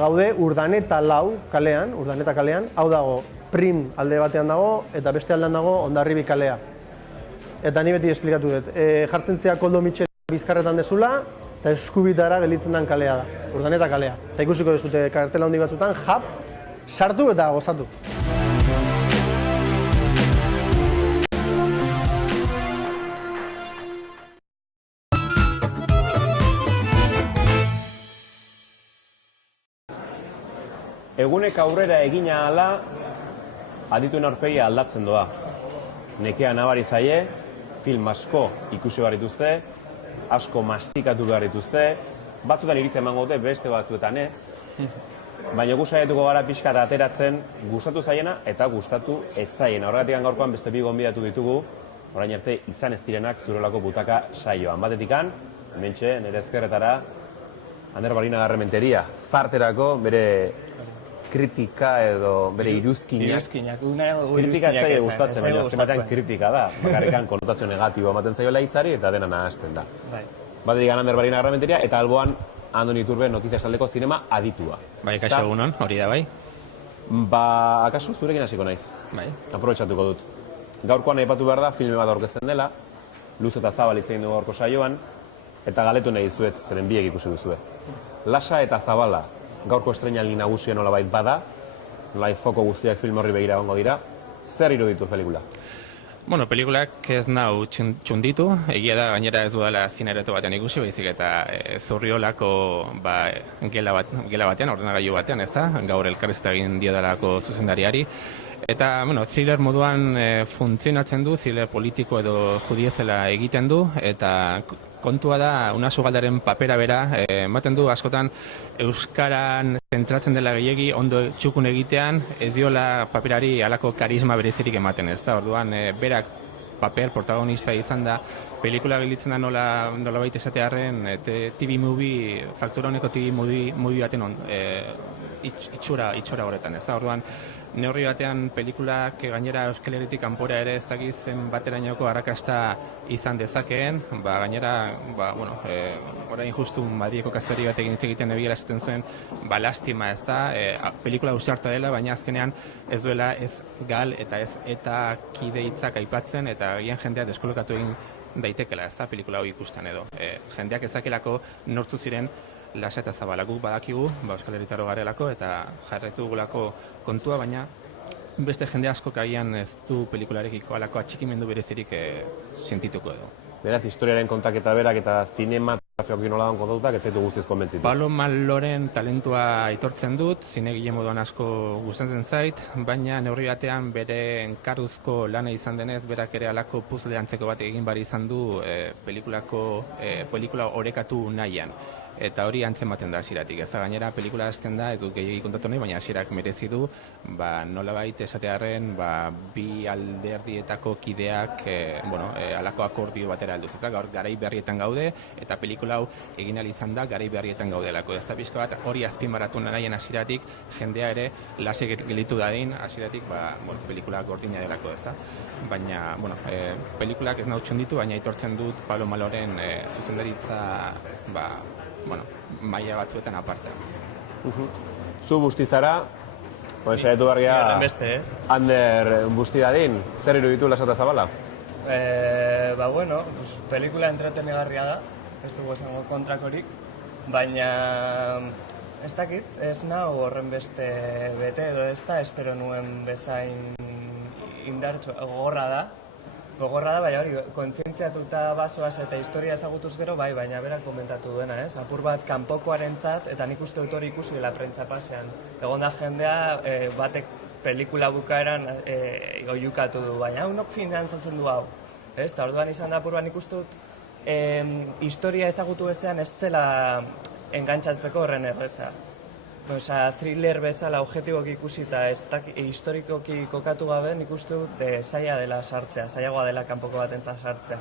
gaude Urdaneta 4 kalean, Urdaneta kalean, hau dago Prim alde batean dago eta beste aldean dago Hondarribi kalea. Eta ni beti esplikatu dut, jartzen zea Koldo Mitxel bizkarretan dezula eta eskubitara gelditzen den kalea da, Urdaneta kalea. Eta ikusiko dezute kartela handi batzutan, jap, sartu eta gozatu. Egunek aurrera egina ahala, adituen aurpegia aldatzen doa. Nekea nabari zaie, film asko ikusi behar dituzte, asko mastikatu behar dituzte, batzutan iritzen emango dute, beste batzuetan ez. Baina gu saietuko gara pixka eta ateratzen gustatu zaiena eta gustatu ez zaiena. Horregatik gaurkoan beste bi gonbidatu ditugu, orain arte izan ez direnak Zurelako Butaka saioan. Batetikan, hementxe, nire ezkerretara, Ander Barina Garrementeria, zarterako bere kritika edo bere iruzkinak. Kritika ez zaila gustatzen, baina azken batean kritika da. Bakarrikan konotazio negatibo ematen zaiola hitzari eta dena nahasten da. Batetik Ander Barina Garrementeria eta alboan Andoni Iturbe Noticias aldeko zinema aditua. Bai, kaixo egunon, hori da bai. Ba, akaso zurekin hasiko naiz. Bai. Aprobetxatuko dut. Gaurkoan aipatu behar da filme bat aurkezten dela, luz eta zabal hitz egin dugu gaurko saioan, eta galetu nahi dizuet, zeren biek ikusi duzue. Lasa eta zabala, gaurko estreinaldi nagusia nolabait bada, nolabait foko guztiak film horri begira egongo dira, zer iruditu pelikula? Bueno, pelikulak ez nau txunditu, egia da gainera ez dudala zinereto batean ikusi, baizik eta Zurriolako gela batean, ordenagailu batean, ez da, gaur elkarrizketa egin diodalako zuzendariari. Eta, bueno, thriller moduan funtzionatzen du, thriller politiko edo judiezela egiten du, eta kontua da, Unasu Galdaren papera bera, ematen du askotan euskaran zentratzen dela gehiegi, ondo txukun egitean, ez diola paperari halako karisma berezirik ematen, ez da, orduan, berak paper protagonista izan da, pelikula gelditzen da nola baita esatearen, TV movie, faktura honeko TV movie baten itxura horretan, ez da, orduan, neurri batean pelikulak gainera Euskal Herritik kanpora ere ez dakiz zen baterainoko arrakasta izan dezakeen, gainera, orain justu Madrileko kazetari bat egiten ebiela esaten zuen, lastima ez da, pelikula ausarta dela, baina azkenean ez duela ez gal eta ez eta kide hitzak aipatzen eta gian jendea deskolokatu egin daitekela ez da pelikula hori ikusten edo. Jendeak ezakelako nortzu ziren Lasa eta Zabala, guk badakigu, Euskal Herritaro garelako eta jarretu gulako kontua, baina beste jende asko agian ez du pelikularekiko alako atxikimendu berezirik sentituko edo. Beraz, historiaren kontaketa berak eta zinematografioak nola daun kontatutak ez zaitu guztiz konbentzitu. Palo Maloren talentua aitortzen dut, zinegile moduan asko gustatzen zait, baina neurri batean bere enkaruzko lana izan denez, berak ere alako puzzle antzeko bat egin bari izan du pelikula orekatu nahian. Eta hori antzematen da hasieratik. Ez da gainera pelikula hasten da, ez dut gehiagik kontatu nahi, baina hasierak merezi du, nolabait esatearren, bi alderdietako kideak, halako akordio batera alduz. Ez da, gaur garai berrietan gaude, eta pelikula hau egin ahal izan da, garai berrietan gaudelako. Ez da pixka bat, hori azpimarratu nahien hasieratik, jendea ere lasek gelditu dadin, hasieratik, pelikula gordina delako, ez da. Baina, pelikulak ez nautxun ditu, baina aitortzen dut Palo Maloren zuzendaritza, maila batzuetan aparte. Zu bustizara, saiatu barria Ander Bustidadin, zer iruditu Lasa eta Zabala? Pelikula entretenigarria da, ez dugu esango kontrakorik, baina ez dakit, ez nahu horren beste bete edo ez da, espero nuen bezain indartxo, gogorra da, baina hori, kontzientziatuta basoaz eta historia ezagutuz gero, baina berak komentatu duena, ez? Apur bat kanpokoarentzat, eta nik uste dut hori ikusi dela prentsa pasean. Egon da jendea, batek pelikula bukaeran oiukatu du, baina hau nok finantzatzen du hau. Ez, eta orduan izan da apur bat nik uste dut, historia ezagutu ezean ez dela engantzatzeko horren erreza. Thriller bezala objetiboki ikusi eta historikoki kokatu gabe nik uste dut zaila dela sartzea, zailagoa dela kanpoko batentzat sartzea.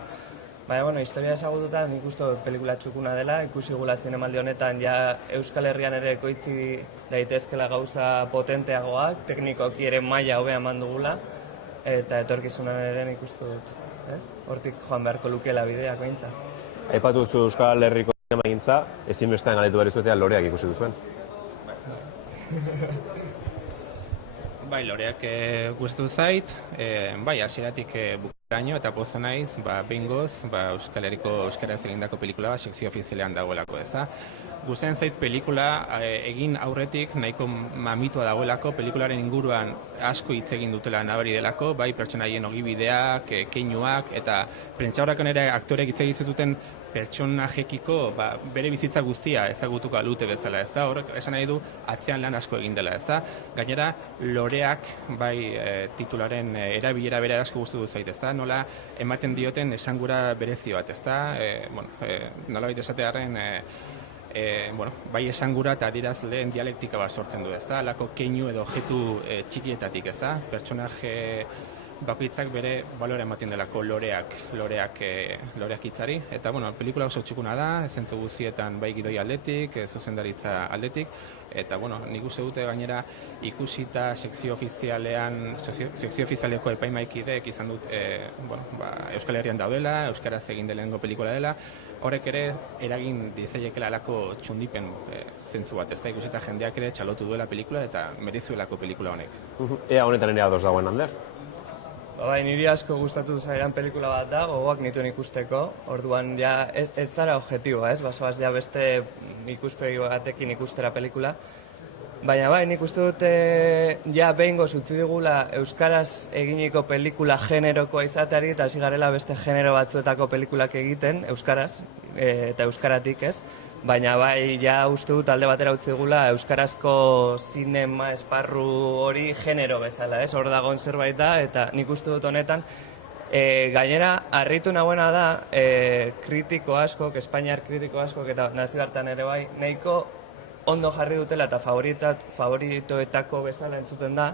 Baina, historia ezagututa nik uste dut pelikula txukuna dela, ikusi gula zinemaldi honetan ja Euskal Herrian ere ekoitzi daitezkela gauza potenteagoak, teknikoki ere maila hobea eman dugula, eta etorkizunan ere nik uste dut, ez? Hortik joan beharko lukeela bideak behintzat. Aipatu duzu Euskal Herriko zinemagintza, ezinbestean galdetu behar izuetea loreak ikusi duzuen. Bai, loreak guztu zait, bai, hasieratik bukaraino eta pozo naiz, behingoz, Euskal Herriko euskaraz egindako pelikula sekzio ofizialean dagoelako, eza. Gusten zait pelikula egin aurretik nahiko mamitua dagoelako, pelikularen inguruan asko hitz egin dutela nabari delako, bai pertsonaien ogibideak, keinuak, eta prentsaurrekoan ere aktoreek hitz egin zituten pertsonajekiko bere bizitza guztia ezagutuko alute bezala, ez da? Horrek esan nahi du atzean lan asko egin dela, ez da? Gainera, loreak, bai titularen erabilera bere asko gustu du zait, ez da? Nola ematen dioten esangura berezi bat, ez da? Nolabait esatearren, bai esangura eta adierazleen dialektika bat sortzen du, ez da? Alako keinu edo objektu txikietatik, ez da? Pertsonaje bakoitzak bere balore ematen delako loreak hitzari. Eta, pelikula oso txukuna da, zentzu guztietan bai gidoi aldetik, zuzendaritza aldetik, eta, nik uste dute gainera ikusita sekzio ofizialeko epaimaikideek izan dut, Euskal Herrian daudela, euskaraz egin delengo pelikula dela, horrek ere eragin dizaiekela alako txundipen zentzu bat, ez da ikusita jendeak ere txalotu duela pelikula eta merezuelako pelikula honek. Ea honetan ere ados dagoen, Ander? Bai, niri asko gustatu zaidan pelikula bat da, gogoak nituen ikusteko, orduan ja ez zara objektiboa, ez? Basoaz ja beste ikuspegi batekin ikustera pelikula. Baina bai, nik uste dut ja behingoz utzi digula euskaraz eginiko pelikula generokoa izateari eta hasi garela beste genero batzuetako pelikulak egiten euskaraz eta euskaratik, ez? Baina bai, ja uste dut alde batera utzi digula euskarazko zinema esparru hori genero bezala, ez? Hor dagoen zerbait da eta nik uste dut honetan gainera, harritu nagoena da kritiko askok, Espainiar kritiko askok eta nazioartean ere bai, nahiko ondo jarri dutela eta favoritoetako bezala entzuten da.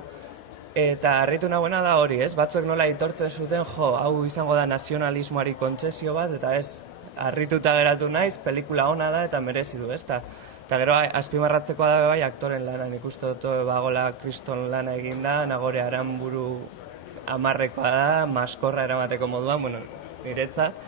Eta harritu nagoena da hori, ez? Batzuek nola aitortzen zuten, hau izango da nazionalismoari kontzesio bat, eta ez, harrituta geratu naiz, pelikula ona da eta merezi du, ez? Eta gero azpimarratzekoa da bai aktoren lana, nik uste dut bagola kriston lana eginda, Nagore Aranburu amarrekoa da, maskorra eramateko moduan, niretzat,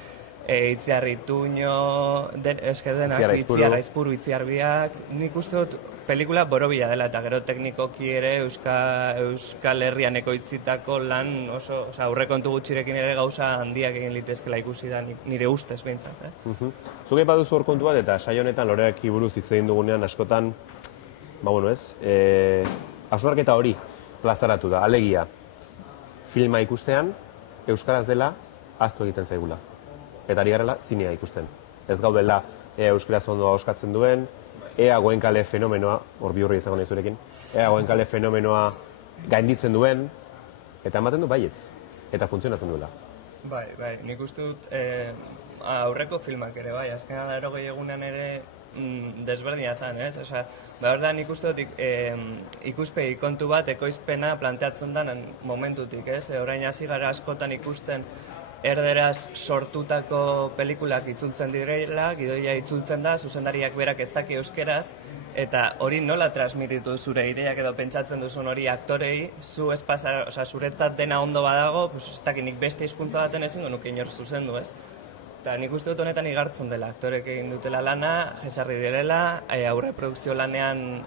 Itziar Ituño, Itziar Aizpuru, Itziar Biak, nik uste dut pelikula borobila dela eta gero teknikoki ere Euskal Herrian ekoitzitako lan oso, aurrekontu gutxirekin ere gauza handiak egin litezkela ikusi da nire ustez behintzat. Zuk aipa duzu hor kontu bat eta saio honetan loreak buruz hitz egin dugunean askotan, hausnarketa hori plazaratu da, alegia, filma ikustean, euskaraz dela, ahaztu egiten zaigula. Eta ari garela zinea ikusten. Ez gaudela euskaraz ondo ahoskatzen duen, ea Goenkale fenomenoa, hor bihurri izango nahi zurekin, ea Goenkale fenomenoa gainditzen duen, eta ematen du baietz, eta funtzionatzen duela. Bai, nik uste dut aurreko filmak ere, bai, azkenan 80 egunean ere desberdina zen, ez? Behar da, nik uste dut ikuspegi kontu bat ekoizpena planteatzen den momentutik, ez? Orain hasi gara askotan ikusten erderaz sortutako pelikulak itzultzen direla, gidoia itzultzen da, zuzendariak berak ez daki euskeraz, eta hori nola transmititu zure ideiak edo pentsatzen duzun hori aktorei, zu ez pasa, zuretzat dena ondo badago, ez daki nik beste hizkuntza baten ezingo nuke inor zuzendu, ez? Eta nik uste dut honetan igartzen dela, aktorek egin dutela lana, jesarri direla, aurre produkzio lanean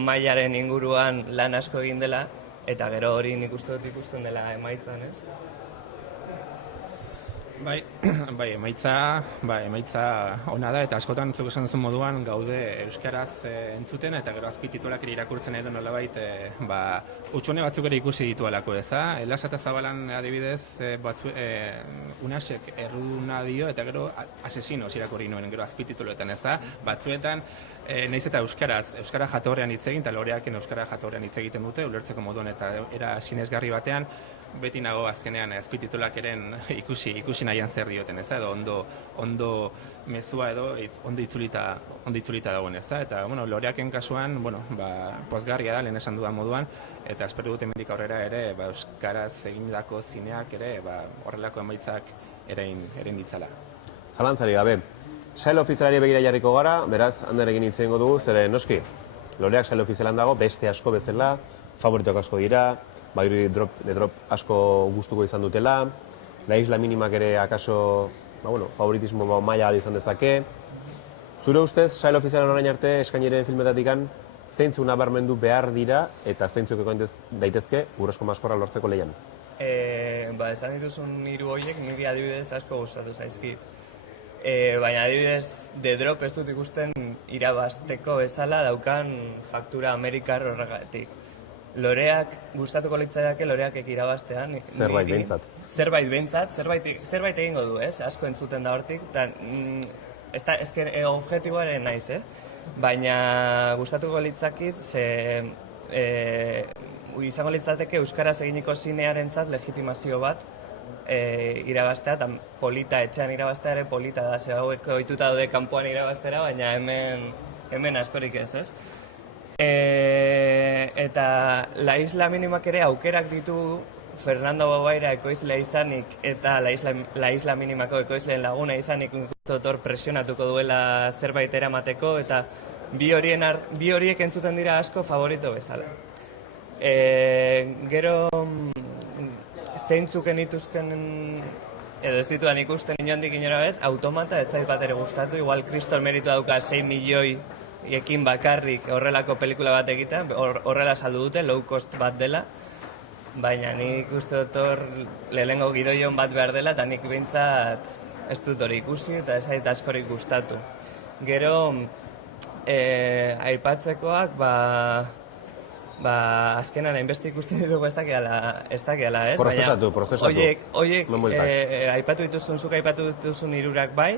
mailaren inguruan lan asko egin dela, eta gero hori nik uste dut ikusten dela emaitzan, ez? Bai, emaitza ona da, eta askotan zuk esan duzun moduan gaude euskaraz entzuten, eta gero azpititulak ere irakurtzen edo nolabait hutsune batzuk ere ikusi dituelako, eza? Elasa eta Zabalan adibidez unasek erruduna dio, eta gero asesinos irakurri nuen, gero azpitituloetan, eza? Batzuetan, nahiz eta euskara jatorrean hitz egin, eta loreaken euskara jatorrean hitz egiten dute, ulertzeko moduan eta era sinesgarri batean, beti nago azkenean azpititulak eren ikusi nahian zer dioten, ez da, edo ondo mezua edo ondo itzulita dagoen, ez da, eta, loreaken kasuan, pozgarria da, lehen esan dudan moduan, eta espero dut hemendik aurrera ere, euskaraz egindako zineak ere, horrelako emaitzak erein ditzala. Zalantzari gabe, sail ofizialari begira jarriko gara, beraz, Ander egin hitz egingo dugu, zere noski, loreak sail ofizialan dago, beste asko bezala, favoritok asko dira, badirudi The Drop asko gustuko izan dutela, La Isla Minimak ere akaso favoritismo maila izan dezake. Zure ustez, sail ofizialan orain arte eskainiren filmetatikan zeintzuk nabarmendu behar dira eta zeintzuk egon daitezke Urrezko Maskorra lortzeko lehian? Esan dituzun hiru horiek niri adibidez asko gustatu zaizkit. Baina adibidez The Drop ez dut ikusten irabazteko bezala daukan faktura amerikar horregatik. Loreak gustatuko litzaidake loreakek irabaztean. Zerbait behintzat. Zerbait egingo du, ez? Asko entzuten da hortik, eta objektiboaren naiz, baina gustatuko litzakit, izango litzateke euskaraz eginiko zinearentzat legitimazio bat irabaztea, eta polita, etxean irabaztea ere polita da, ze hauek ohituta daude kanpoan irabaztera, baina hemen askorik ez? Eta La Isla Minimak ere aukerak ditu Fernando Bobaira ekoizlea izanik eta La Isla Minimako ekoizleen laguna izanik utor presionatuko duela zerbait eramateko, eta bi horiek entzuten dira asko favorito bezala. Gero zeintzuken ituzken edo ez ditudan ikusten inondik inora bez, Automata ez zait bat ere gustatu, igual Kriston meritu dauka 6 milioi ekin bakarrik horrelako pelikula bat egiten, horrela saldu dute, low cost bat dela, baina nik uste dut hor lehenengo gidoion bat behar dela, eta nik behintzat ez dut hori ikusi eta ez zait askorik gustatu. Gero, aipatzekoak, azkenan hainbeste ikusten ditugu ez dakiala, ez? Prozesatu. Oiek, aipatu dituzun, zuk aipatu dituzun hirurak bai,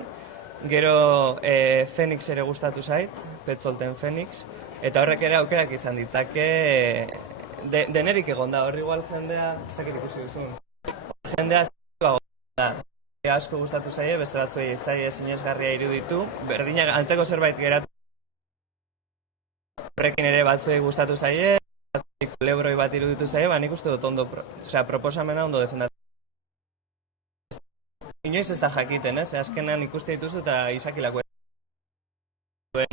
gero Phoenix ere gustatu zait, Petzolten Phoenix, eta horrek ere aukerak izan ditzake, denerik egon da, horri igual jendea, ez dakit ikusi duzun. Jendea asko gustatu zaie, beste batzuei ez daie sinesgarria iruditu, berdinak antzeko zerbait geratu. Horrekin ere batzuei gustatu zaie, lebroi bat iruditu zaie, nik uste dut ondo, proposamena ondo defendatu. Inoiz ez da jakiten, azkenan ikuste dituzu eta izakilako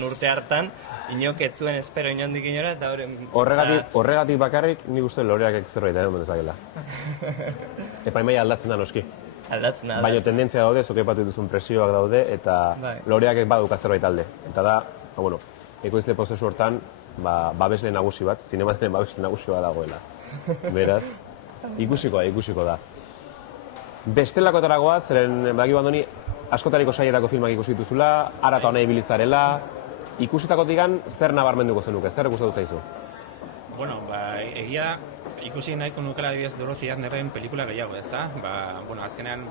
urte hartan, inok ez zuen espero inondik inora, eta horregatik bakarrik nik uste loreak zerbait edo mendezakela. Epaimaia aldatzen da noski. Aldatzen da. Baina tendentzia daude, zuk aipatu dituzun presioak daude, eta loreak baduka zerbait alde. Eta da, ekoizle prozesu hortan, babesle nagusi bat, zinemataren babesle nagusi bat dagoela. Beraz, ikusiko da. Bestelakotara goaz, zeren badaki bandoni, askotariko saietako filmak ikusi dituzula, arata honei ibilitzarela, ikusitakotikan zer nabarmenduko zenuke, zer gustatu zaizu? Bueno, egia ikusi nahiko nukela adibidez Dorothy Adnerren pelikula gehiago, ez da? Azkenean,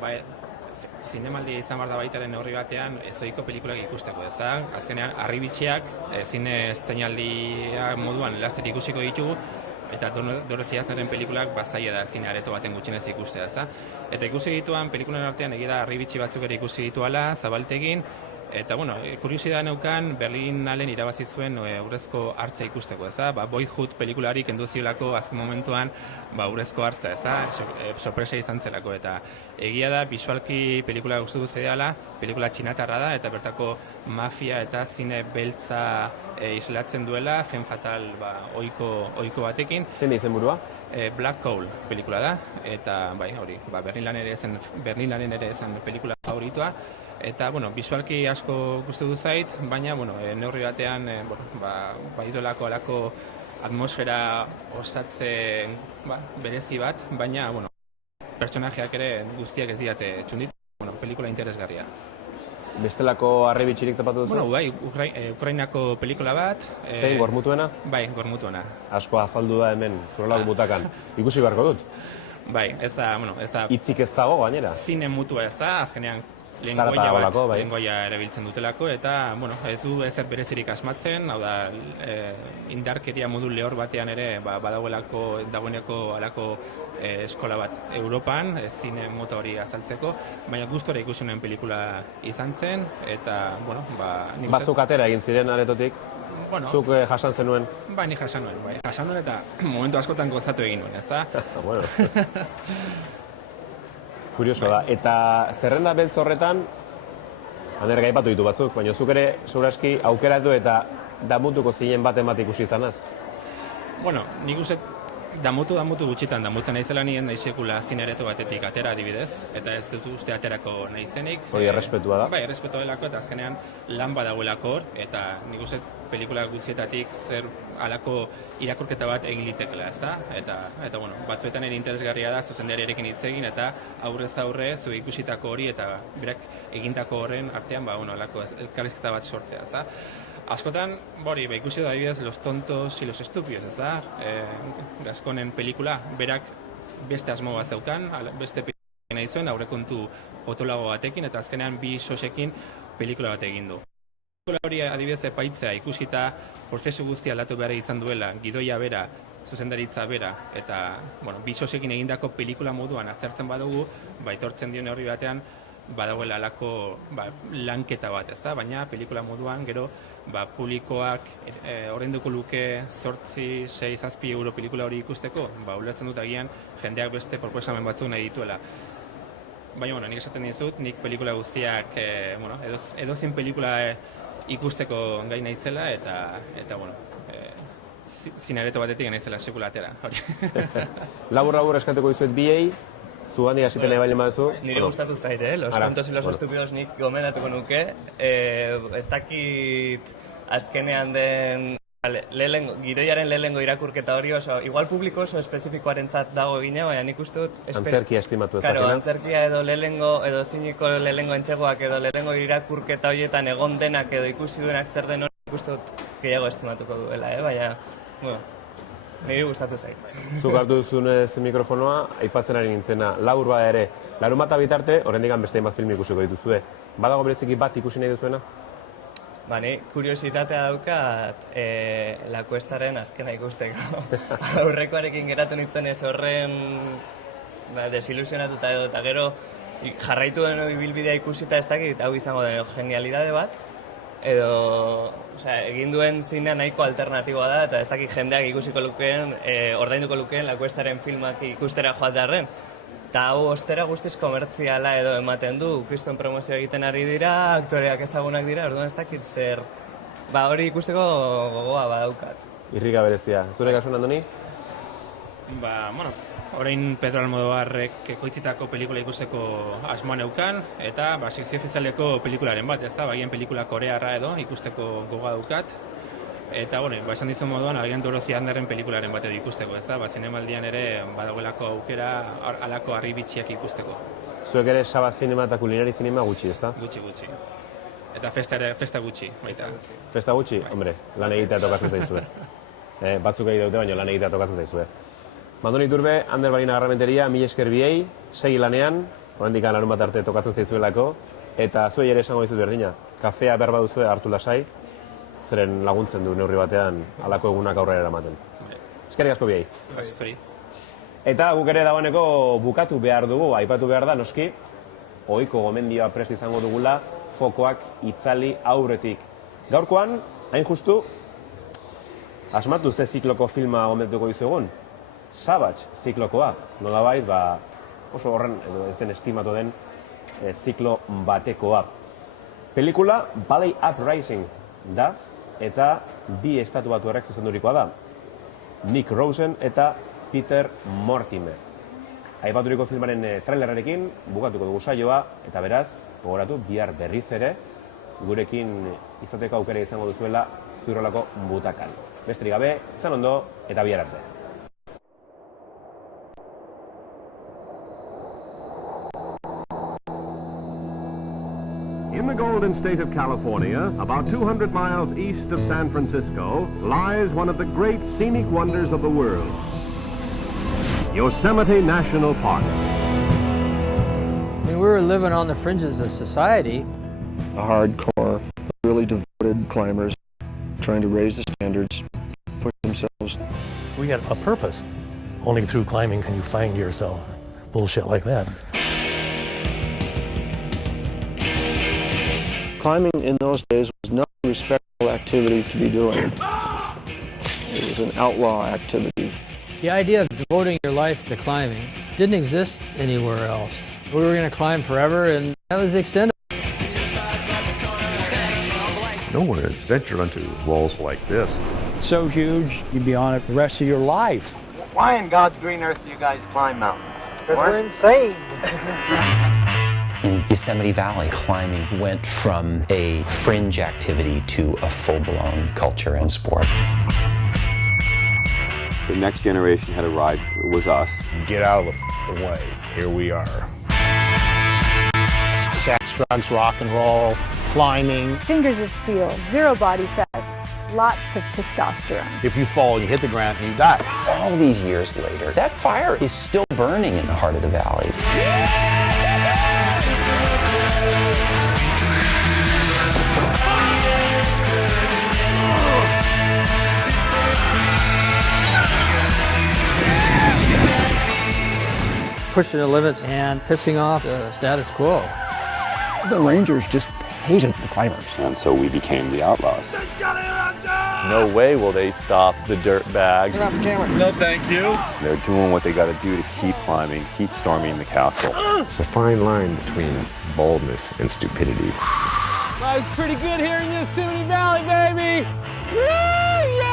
zinemaldi izan behar da baitaren horri batean ezoiko pelikulak ikusteko, ez da? Azkenean, harribitxiak, zine esteinaldia moduan elastetik ikusiko ditugu, eta Dorothy Adnerren pelikulak bazaia da zine areto baten gutxinez ikustea, ez da? Eta ikusi dituan, pelikulen artean egia da harribitxi batzuk ere ikusi dituala, zabaltegin, eta, kuriosidad neukan Berlinalen irabazi zuen urrezko hartza ikusteko, ez da? Boyhood pelikularik kendu ziolako azken momentuan urrezko hartza, ez da? Sorpresa izan zelako, eta egia da, bisualki pelikula gustatu zedeala, pelikula txinatarra da, eta bertako mafia eta zine beltza islatzen duela, fen fatal ohiko batekin. Zein da izenburua? Black Coal pelikula da, eta Berlinalen ere zen pelikula favoritoa, eta, bisualki asko gustatu zait, baina, neurri batean, baditolako alako atmosfera osatzen berezi bat, baina, pertsonajeak ere guztiak ez diate txundit, pelikula interesgarria. Bestelako harribitxirik topatu duzu? Ukrainako pelikula bat. Zein, Gormutuena? Bai, Gormutuena. Asko azaldu da hemen, zurelako butakan. Ikusi beharko dut? Bai, ez da... Itzik ez dago, gainera? Zine mutua ez da, azkenean lengoia erabiltzen dutelako, eta, ez du ezer berezirik asmatzen, hau da, indarkeria modu lehor batean ere, dagoeneko alako eskola bat Europan, zine mota hori azaltzeko, baina gustora ikusunen pelikula izan zen, eta, batzuk atera egin ziren aretotik, zuk jasan zenuen? Bai, ni jasan nuen, eta momentu askotan gozatu egin nuen, ez da? Kurioso da, eta zerrenda beltz horretan, Ander gaipatu ditu batzuk, baina zuk ere, seguraski, aukeratu eta damutuko zinen bat ikusi izanaz? Nik uste Damutu gutxitan, damutzen naizela nien naisekula zinereto batetik atera adibidez, eta ez dut uste aterako naizenik. Hori errespetua da? Bai, errespetua delako, eta azkenean lan badagoelako hor, eta nik uste pelikula guztietatik zer alako irakurketa bat egin litekela, ezta? Eta bueno, batzuetan ere interesgarria da zuzendariarekin hitz egin eta aurrez aurre zu ikusitako hori eta berak egindako horren artean alako elkarrizketa bat sortzea, ezta? Askotan, ikusi da adibidez Los tontos y los estúpidos, ez da? Gaskonen pelikula, berak beste asmo bat zeukan, beste pelikula nahi zuen, aurrekontu potolago batekin, eta azkenean bi sosekin pelikula bat egin du. Pelikula hori adibidez epaitzea ikusita prozesu guztia aldatu behar izan duela, gidoia bera, zuzendaritza bera, eta bi sosekin egindako pelikula moduan aztertzen badugu, etortzen dion horri batean, badagoela alako lanketa bat, ezta? Baina pelikula moduan gero publikoak ordainduko luke 8, 6, 7 euro pelikula hori ikusteko, ulertzen dut agian jendeak beste proposamen batzuk nahi dituela. Baina, nik esaten dizut, nik pelikula guztiak, edozein pelikula ikusteko gai naizela, eta zinereto batetik naizela sekula atera. Labur eskatuko dizuet biei, zugan hasiten nahi baduzu. Nire gustatu zait, Los tontos y los estúpidos nik gomendatuko nuke. Ez dakit azkenean den gidoiaren lehenengo irakurketa hori igual publiko oso espezifikoarentzat dago egina, baina nik uste dut... Antzerkia estimatu ezakena. Claro, antzerkia edo lehenengo, edo ziniko lehenengo entxegoak edo lehenengo irakurketa horietan egon denak edo ikusi duenak zer den hori, nik uste dut gehiago estimatuko duela, baina, niri gustatu zait. Zuk hartu duzunez mikrofonoa, aipatzen ari nintzena, labur bada ere, larunbata bitarte, horrendik beste hainbat film ikusiko dituzue. Badago bereziki bat ikusi nahi duzuena? Ni kuriositatea daukat La Cuestaren azkena ikusteko. Aurrekoarekin geratu nintzen ez horren desilusionatuta edo, eta gero jarraitu den ibilbidea ikusita ez dakit, hau izango den genialidade bat, edo egin duen zinea nahiko alternatiboa da, eta ez dakit jendeak ikusiko lukeen, ordainduko lukeen La Cuestaren filmak ikustera joatearren. Eta hau ostera guztiz komertziala edo ematen du, kriston promozio egiten ari dira, aktoreak ezagunak dira, orduan ez dakit zer, hori ikusteko gogoa badaukat. Irrika berezia. Zure kasuan, Andoni? Orain Pedro Almodovarrek ekoitzitako pelikula ikusteko asmoa neukan, eta sekzio ofizialeko pelikularen bat, ez da, bagien pelikula korearra edo ikusteko gogoa daukat. Eta, esan dizu moduan, agian Dorothy Anderren pelikularen bat edo ikusteko, ez da, zinemaldian ere badagoelako aukera alako harribitxiak ikusteko. Zuek ere Saba Zinema eta Kulinari Zinema gutxi, ez da? Gutxi. Eta festa gutxi, baita. Festa gutxi? Hombre, lan egitea tokatzen zaizue. Batzuk egin dute, baina lan egitea tokatzen zaizue. Andoni Iturbe, Ander Barina Garramenteria, mila esker biei, segi lanean, oraindik larun bat arte tokatzen zaizuelako, eta zuei ere esango dizut berdina, kafea behar baduzue hartu lasai, zeren laguntzen du neurri batean halako egunak aurrera eramaten. Eskerrik asko biei. Eta guk ere dagoeneko bukatu behar dugu, aipatu behar da, noski, ohiko gomendioa prest izango dugula, fokoak itzali aurretik. Gaurkoan, hain justu, asmatu ze zikloko filma gomendatuko dizuegun? Savage ziklokoa, nolabait, oso horren, edo ez den estimatu den, ziklo batekoa. Pelikula Valley Uprising da, eta bi estatu batuarrak zuzendurikoa da. Nick Rosen eta Peter Mortimer. Aipaturiko filmaren trailerarekin bukatuko dugu saioa, eta beraz, gogoratu, bihar berriz ere, gurekin izateko aukera izango duzuela Zuirolako butakan. Besterik gabe, izan ondo, eta bihar arte. In the Golden State of California, about 200 miles east of San Francisco, lies one of the great scenic wonders of the world, Yosemite National Park. We were living on the fringes of society. Hardcore, really devoted climbers trying to raise the standards, push themselves. We had a purpose. Only through climbing can you find yourself. Bullshit like that. Climbing in those days was not a respectable activity to be doing. It was an outlaw activity. The idea of devoting your life to climbing didn't exist anywhere else. We were going to climb forever, and that was the extent of it. No one has ventured onto walls like this. So huge, you'd be on it the rest of your life. Why in God's green earth do you guys climb mountains? Because we're insane. In Yosemite Valley, climbing went from a fringe activity to a full-blown culture and sport. The next generation had arrived. It was us. Get out of the way. Here we are. Sex, drugs, rock and roll, climbing. Fingers of steel, zero body fat, lots of testosterone. If you fall and you hit the ground, you die. All these years later, that fire is still burning in the heart of the valley. Pushing the limits and pissing off the status quo. The Rangers just hated the climbers. And so we became the outlaws. No way will they stop the dirt bags. Get off the camera. No, thank you. They're doing what they got to do to keep climbing, keep storming the castle. It's a fine line between boldness and stupidity. Life's pretty good here in Yosemite Valley, baby! Woo! Yeah!